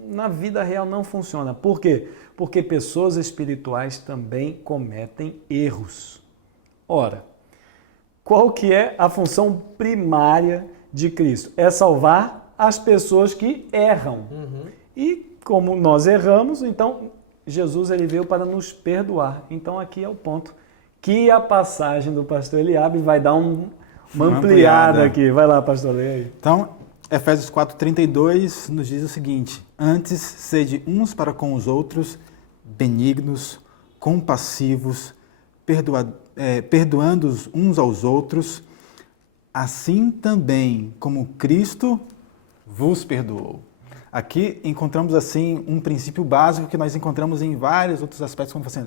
na vida real não funciona. Por quê? Porque pessoas espirituais também cometem erros. Ora, qual que é a função primária de Cristo? É salvar as pessoas que erram. E como nós erramos, então Jesus ele veio para nos perdoar. Então aqui é o ponto que a passagem do pastor Eliabe vai dar uma ampliada aqui. Vai lá, pastor, leia aí. Então, Efésios 4:32 nos diz o seguinte: antes sede uns para com os outros benignos, compassivos, perdoando uns aos outros, assim também como Cristo vos perdoou. Aqui encontramos assim um princípio básico que nós encontramos em vários outros aspectos, como assim,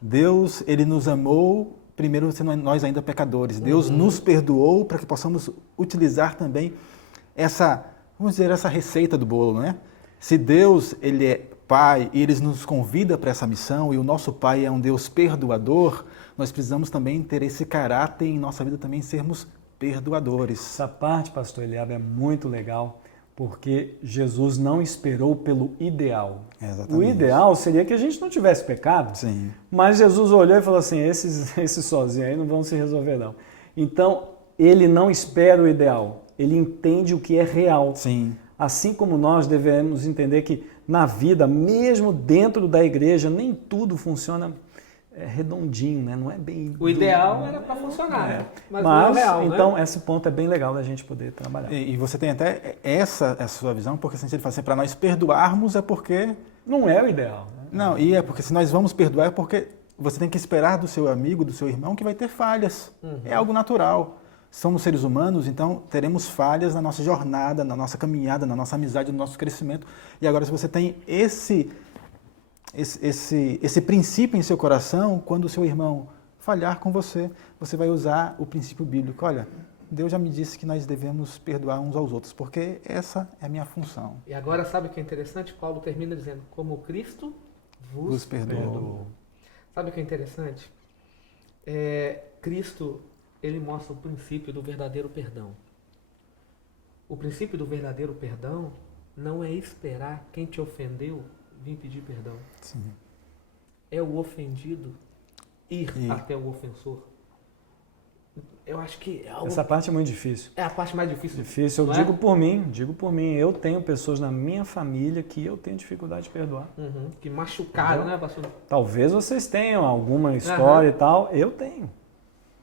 Deus, ele nos amou primeiro sendo nós ainda pecadores. Deus nos perdoou para que possamos utilizar também essa, vamos dizer, essa receita do bolo, né? Se Deus, ele é Pai e ele nos convida para essa missão e o nosso Pai é um Deus perdoador, nós precisamos também ter esse caráter em nossa vida também sermos perdoadores. Essa parte, pastor Eliabe, é muito legal, porque Jesus não esperou pelo ideal. Exatamente. O ideal seria que a gente não tivesse pecado, Sim. mas Jesus olhou e falou assim, esses sozinhos aí não vão se resolver não. Então, ele não espera o ideal, ele entende o que é real. Sim. Assim como nós devemos entender que na vida, mesmo dentro da igreja, nem tudo funciona redondinho, né? Não é bem... O ideal era para funcionar, né? Mas não é real, então, né? esse ponto é bem legal da gente poder trabalhar. E você tem até essa sua visão, porque assim, ele fala assim, para nós perdoarmos é porque Não é o ideal. Né? Não, e é porque se nós vamos perdoar é porque você tem que esperar do seu amigo, do seu irmão, que vai ter falhas. É algo natural. Somos seres humanos, então teremos falhas na nossa jornada, na nossa caminhada, na nossa amizade, no nosso crescimento. E agora, se você tem esse princípio em seu coração, quando o seu irmão falhar com você, você vai usar o princípio bíblico. Olha, Deus já me disse que nós devemos perdoar uns aos outros, porque essa é a minha função. E agora, sabe o que é interessante? Paulo termina dizendo, como Cristo vos perdoou. Sabe o que é interessante? Cristo, ele mostra o princípio do verdadeiro perdão. O princípio do verdadeiro perdão não é esperar quem te ofendeu vir pedir perdão. Sim. É o ofendido ir até o ofensor. Eu acho que... Essa parte é muito difícil. É a parte mais difícil. Difícil. Eu digo por mim. Eu tenho pessoas na minha família que eu tenho dificuldade de perdoar. Que machucaram, né, pastor? Talvez vocês tenham alguma história e tal. Eu tenho.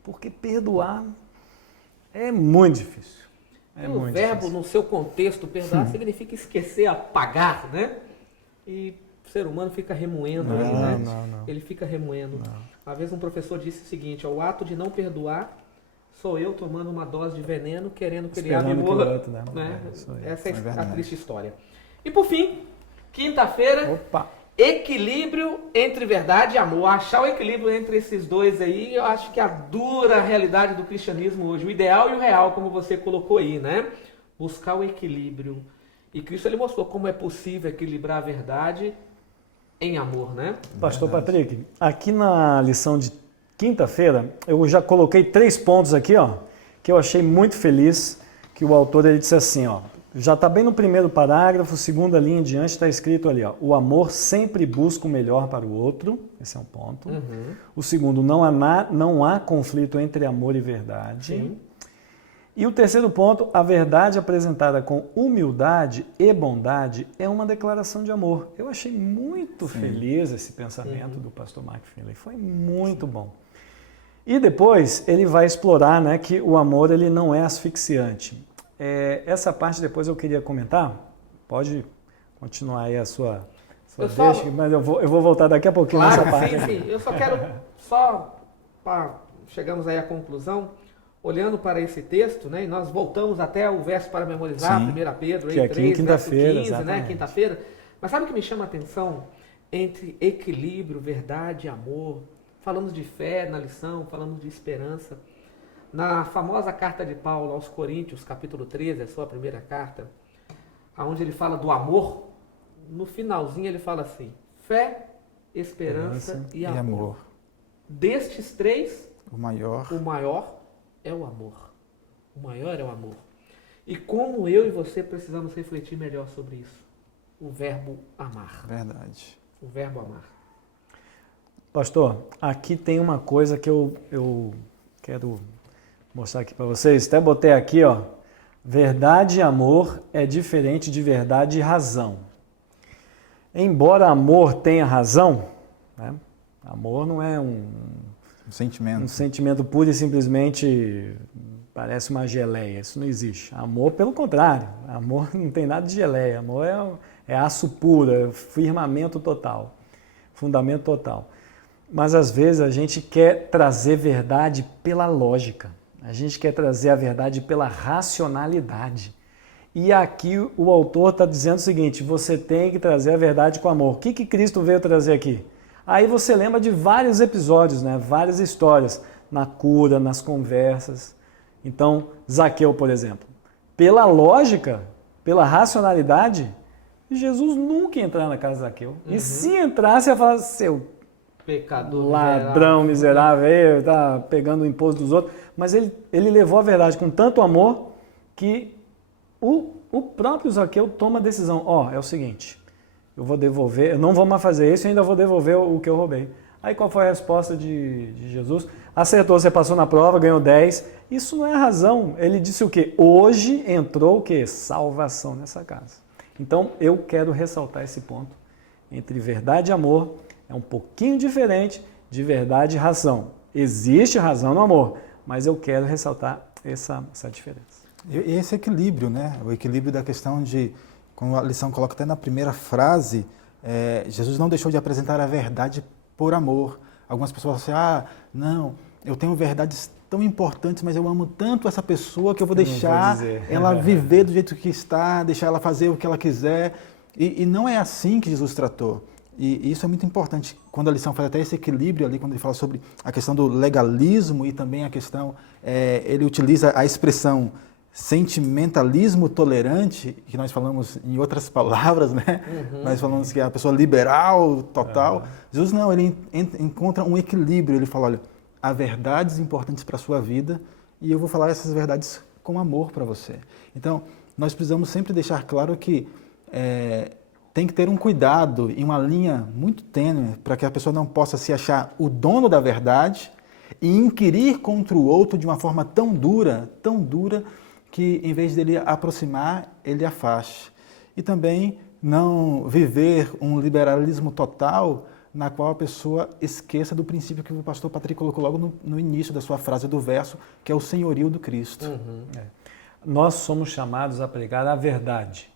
Porque perdoar é muito difícil. O verbo, no seu contexto, perdoar, significa esquecer, apagar, né? E o ser humano fica remoendo. Não. Ele fica remoendo. Uma vez um professor disse o seguinte, o ato de não perdoar sou eu tomando uma dose de veneno, querendo que ele abra e morra. Né? Essa é a triste história. E por fim, quinta-feira, equilíbrio entre verdade e amor. Achar o equilíbrio entre esses dois aí, eu acho que é a dura realidade do cristianismo hoje. O ideal e o real, como você colocou aí, né? Buscar o equilíbrio. E Cristo, ele mostrou como é possível equilibrar a verdade em amor, né? Pastor Patrick, aqui na lição de quinta-feira, eu já coloquei 3 pontos aqui, ó, que eu achei muito feliz, que o autor ele disse assim, ó, já está bem no primeiro parágrafo, segunda linha em diante, está escrito ali, ó, o amor sempre busca o melhor para o outro, esse é um ponto. O segundo, não há conflito entre amor e verdade. Sim. E o terceiro ponto, a verdade apresentada com humildade e bondade é uma declaração de amor. Eu achei muito feliz esse pensamento do pastor Mark Finley, foi muito bom. E depois ele vai explorar, né, que o amor ele não é asfixiante. Essa parte depois eu queria comentar, pode continuar aí a sua deixa, mas eu vou voltar daqui a pouquinho nessa parte. Sim. Eu só quero, chegamos aí à conclusão, olhando para esse texto, né, e nós voltamos até o verso para memorizar, 1 Pedro, que é 3, quinta-feira, verso 15, né, quinta-feira. Mas sabe o que me chama a atenção? Entre equilíbrio, verdade e amor. Falamos de fé na lição, falamos de esperança. Na famosa carta de Paulo aos Coríntios, capítulo 13, a sua primeira carta, onde ele fala do amor, no finalzinho ele fala assim, fé, esperança e amor. Destes 3, o maior é o amor. O maior é o amor. E como eu e você precisamos refletir melhor sobre isso. O verbo amar. Verdade. O verbo amar. Pastor, aqui tem uma coisa que eu quero mostrar aqui para vocês. Até botei aqui, ó. Verdade e amor é diferente de verdade e razão. Embora amor tenha razão, né? Amor não é um sentimento puro e simplesmente parece uma geleia. Isso não existe. Amor, pelo contrário. Amor não tem nada de geleia. Amor é aço puro, é firmamento total, fundamento total. Mas às vezes a gente quer trazer verdade pela lógica. A gente quer trazer a verdade pela racionalidade. E aqui o autor está dizendo o seguinte, você tem que trazer a verdade com amor. O que Cristo veio trazer aqui? Aí você lembra de vários episódios, né? Várias histórias, na cura, nas conversas. Então, Zaqueu, por exemplo. Pela lógica, pela racionalidade, Jesus nunca ia entrar na casa de Zaqueu. E se entrasse, ia falar, seu pecador, ladrão miserável, tá pegando o imposto dos outros. Mas ele levou a verdade com tanto amor que o próprio Zaqueu toma a decisão. É o seguinte, eu vou devolver, eu não vou mais fazer isso, eu ainda vou devolver o que eu roubei. Aí qual foi a resposta de Jesus? Acertou, você passou na prova, ganhou 10. Isso não é razão. Ele disse o quê? Hoje entrou o quê? Salvação nessa casa. Então eu quero ressaltar esse ponto. Entre verdade e amor é um pouquinho diferente de verdade e razão. Existe razão no amor, mas eu quero ressaltar essa diferença. E esse equilíbrio, né? O equilíbrio da questão de, como a lição coloca até na primeira frase, Jesus não deixou de apresentar a verdade por amor. Algumas pessoas falam assim, não, eu tenho verdades tão importantes, mas eu amo tanto essa pessoa que eu vou deixar ela viver do jeito que está, deixar ela fazer o que ela quiser. E não é assim que Jesus tratou. E isso é muito importante. Quando a lição faz até esse equilíbrio ali, quando ele fala sobre a questão do legalismo e também a questão, ele utiliza a expressão sentimentalismo tolerante, que nós falamos em outras palavras, né? Nós falamos que é a pessoa liberal total. Jesus não, ele encontra um equilíbrio. Ele fala, olha, há verdades importantes para a sua vida e eu vou falar essas verdades com amor para você. Então, nós precisamos sempre deixar claro que tem que ter um cuidado e uma linha muito tênue para que a pessoa não possa se achar o dono da verdade e inquirir contra o outro de uma forma tão dura, que em vez dele aproximar, ele afaste. E também não viver um liberalismo total na qual a pessoa esqueça do princípio que o pastor Patrick colocou logo no início da sua frase do verso, que é o senhorio do Cristo. Nós somos chamados a pregar a verdade,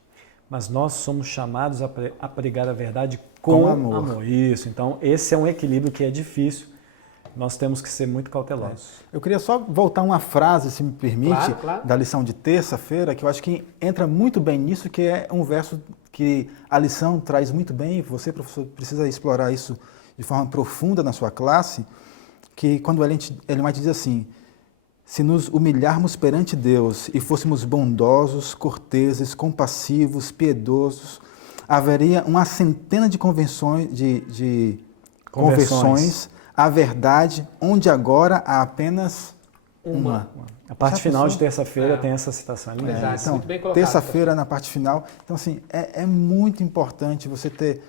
mas nós somos chamados a pregar a verdade com amor. Isso, então esse é um equilíbrio que é difícil. Nós temos que ser muito cautelosos. Eu queria só voltar uma frase, se me permite, claro. da lição de terça-feira, que eu acho que entra muito bem nisso, que é um verso que a lição traz muito bem, você, professor, precisa explorar isso de forma profunda na sua classe, que quando Ellen White diz assim, se nos humilharmos perante Deus e fôssemos bondosos, corteses, compassivos, piedosos, haveria uma centena de conversões à verdade, onde agora há apenas uma. A parte final de terça-feira tem essa citação. Então, terça-feira na parte final. Então, assim, é muito importante você ter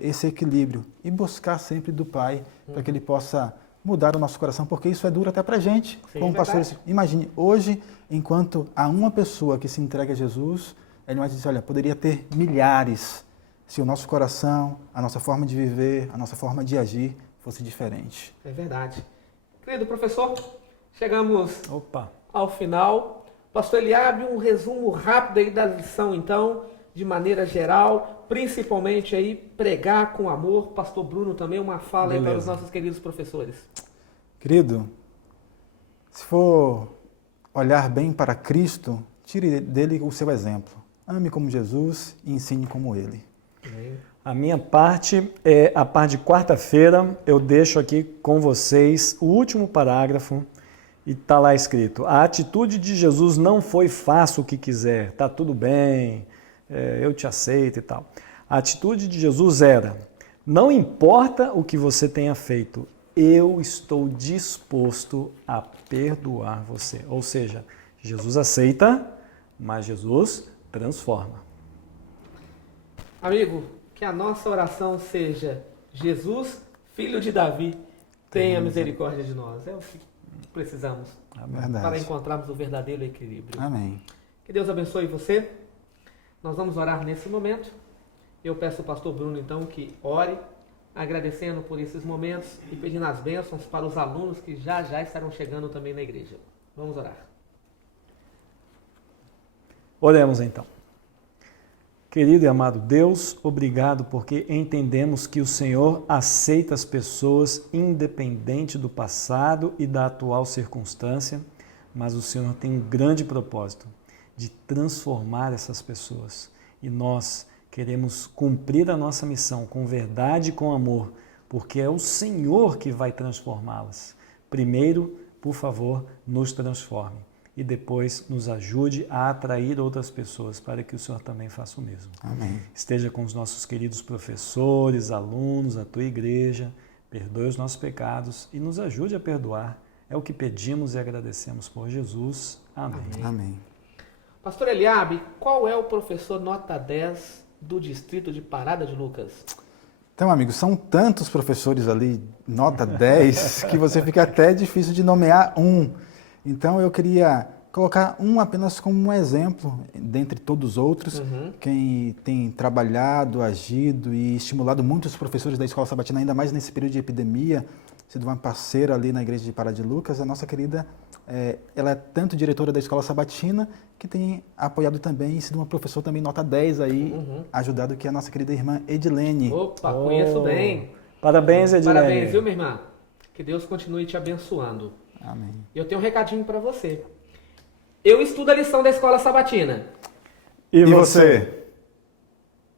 esse equilíbrio e buscar sempre do Pai para que Ele possa mudar o nosso coração, porque isso é duro até para a gente, como pastores. Imagine, hoje, enquanto há uma pessoa que se entrega a Jesus, ele vai dizer, olha, poderia ter milhares se o nosso coração, a nossa forma de viver, a nossa forma de agir fosse diferente. É verdade. Querido professor, chegamos ao final. Pastor Eliabe, um resumo rápido aí da lição, então, de maneira geral, principalmente aí pregar com amor. Pastor Bruno também, uma fala aí para os nossos queridos professores. Querido, se for olhar bem para Cristo, tire dele o seu exemplo. Ame como Jesus e ensine como Ele. A minha parte é a parte de quarta-feira. Eu deixo aqui com vocês o último parágrafo e está lá escrito: a atitude de Jesus não foi faça o que quiser, tá tudo bem, eu te aceito e tal. A atitude de Jesus era: não importa o que você tenha feito, eu estou disposto a perdoar você. Ou seja, Jesus aceita, mas Jesus transforma. Amigo, que a nossa oração seja: Jesus, filho de Davi, tenha misericórdia de nós. É o que precisamos para encontrarmos o verdadeiro equilíbrio. Amém. Que Deus abençoe você. Nós vamos orar nesse momento. Eu peço ao pastor Bruno, então, que ore, agradecendo por esses momentos e pedindo as bênçãos para os alunos que já estarão chegando também na igreja. Vamos orar. Oremos então. Querido e amado Deus, obrigado porque entendemos que o Senhor aceita as pessoas independente do passado e da atual circunstância, mas o Senhor tem um grande propósito de transformar essas pessoas. E nós queremos cumprir a nossa missão com verdade e com amor, porque é o Senhor que vai transformá-las. Primeiro, por favor, nos transforme. E depois nos ajude a atrair outras pessoas para que o Senhor também faça o mesmo. Amém. Esteja com os nossos queridos professores, alunos, a tua igreja, perdoe os nossos pecados e nos ajude a perdoar. É o que pedimos e agradecemos por Jesus. Amém. Amém. Pastor Eliabe, qual é o professor nota 10 do distrito de Parada de Lucas? Então, amigos, são tantos professores ali, nota 10, que você fica até difícil de nomear um. Então, eu queria colocar um apenas como um exemplo, dentre todos os outros, quem tem trabalhado, agido e estimulado muitos professores da Escola Sabatina, ainda mais nesse período de epidemia, sido uma parceira ali na igreja de Pará de Lucas. A nossa querida, ela é tanto diretora da Escola Sabatina, que tem apoiado também e sido uma professora também nota 10 aí, ajudado que a nossa querida irmã Edilene. Opa, conheço bem. Parabéns, Edilene. Parabéns, viu, minha irmã? Que Deus continue te abençoando. Amém. Eu tenho um recadinho para você. Eu estudo a lição da Escola Sabatina. E você?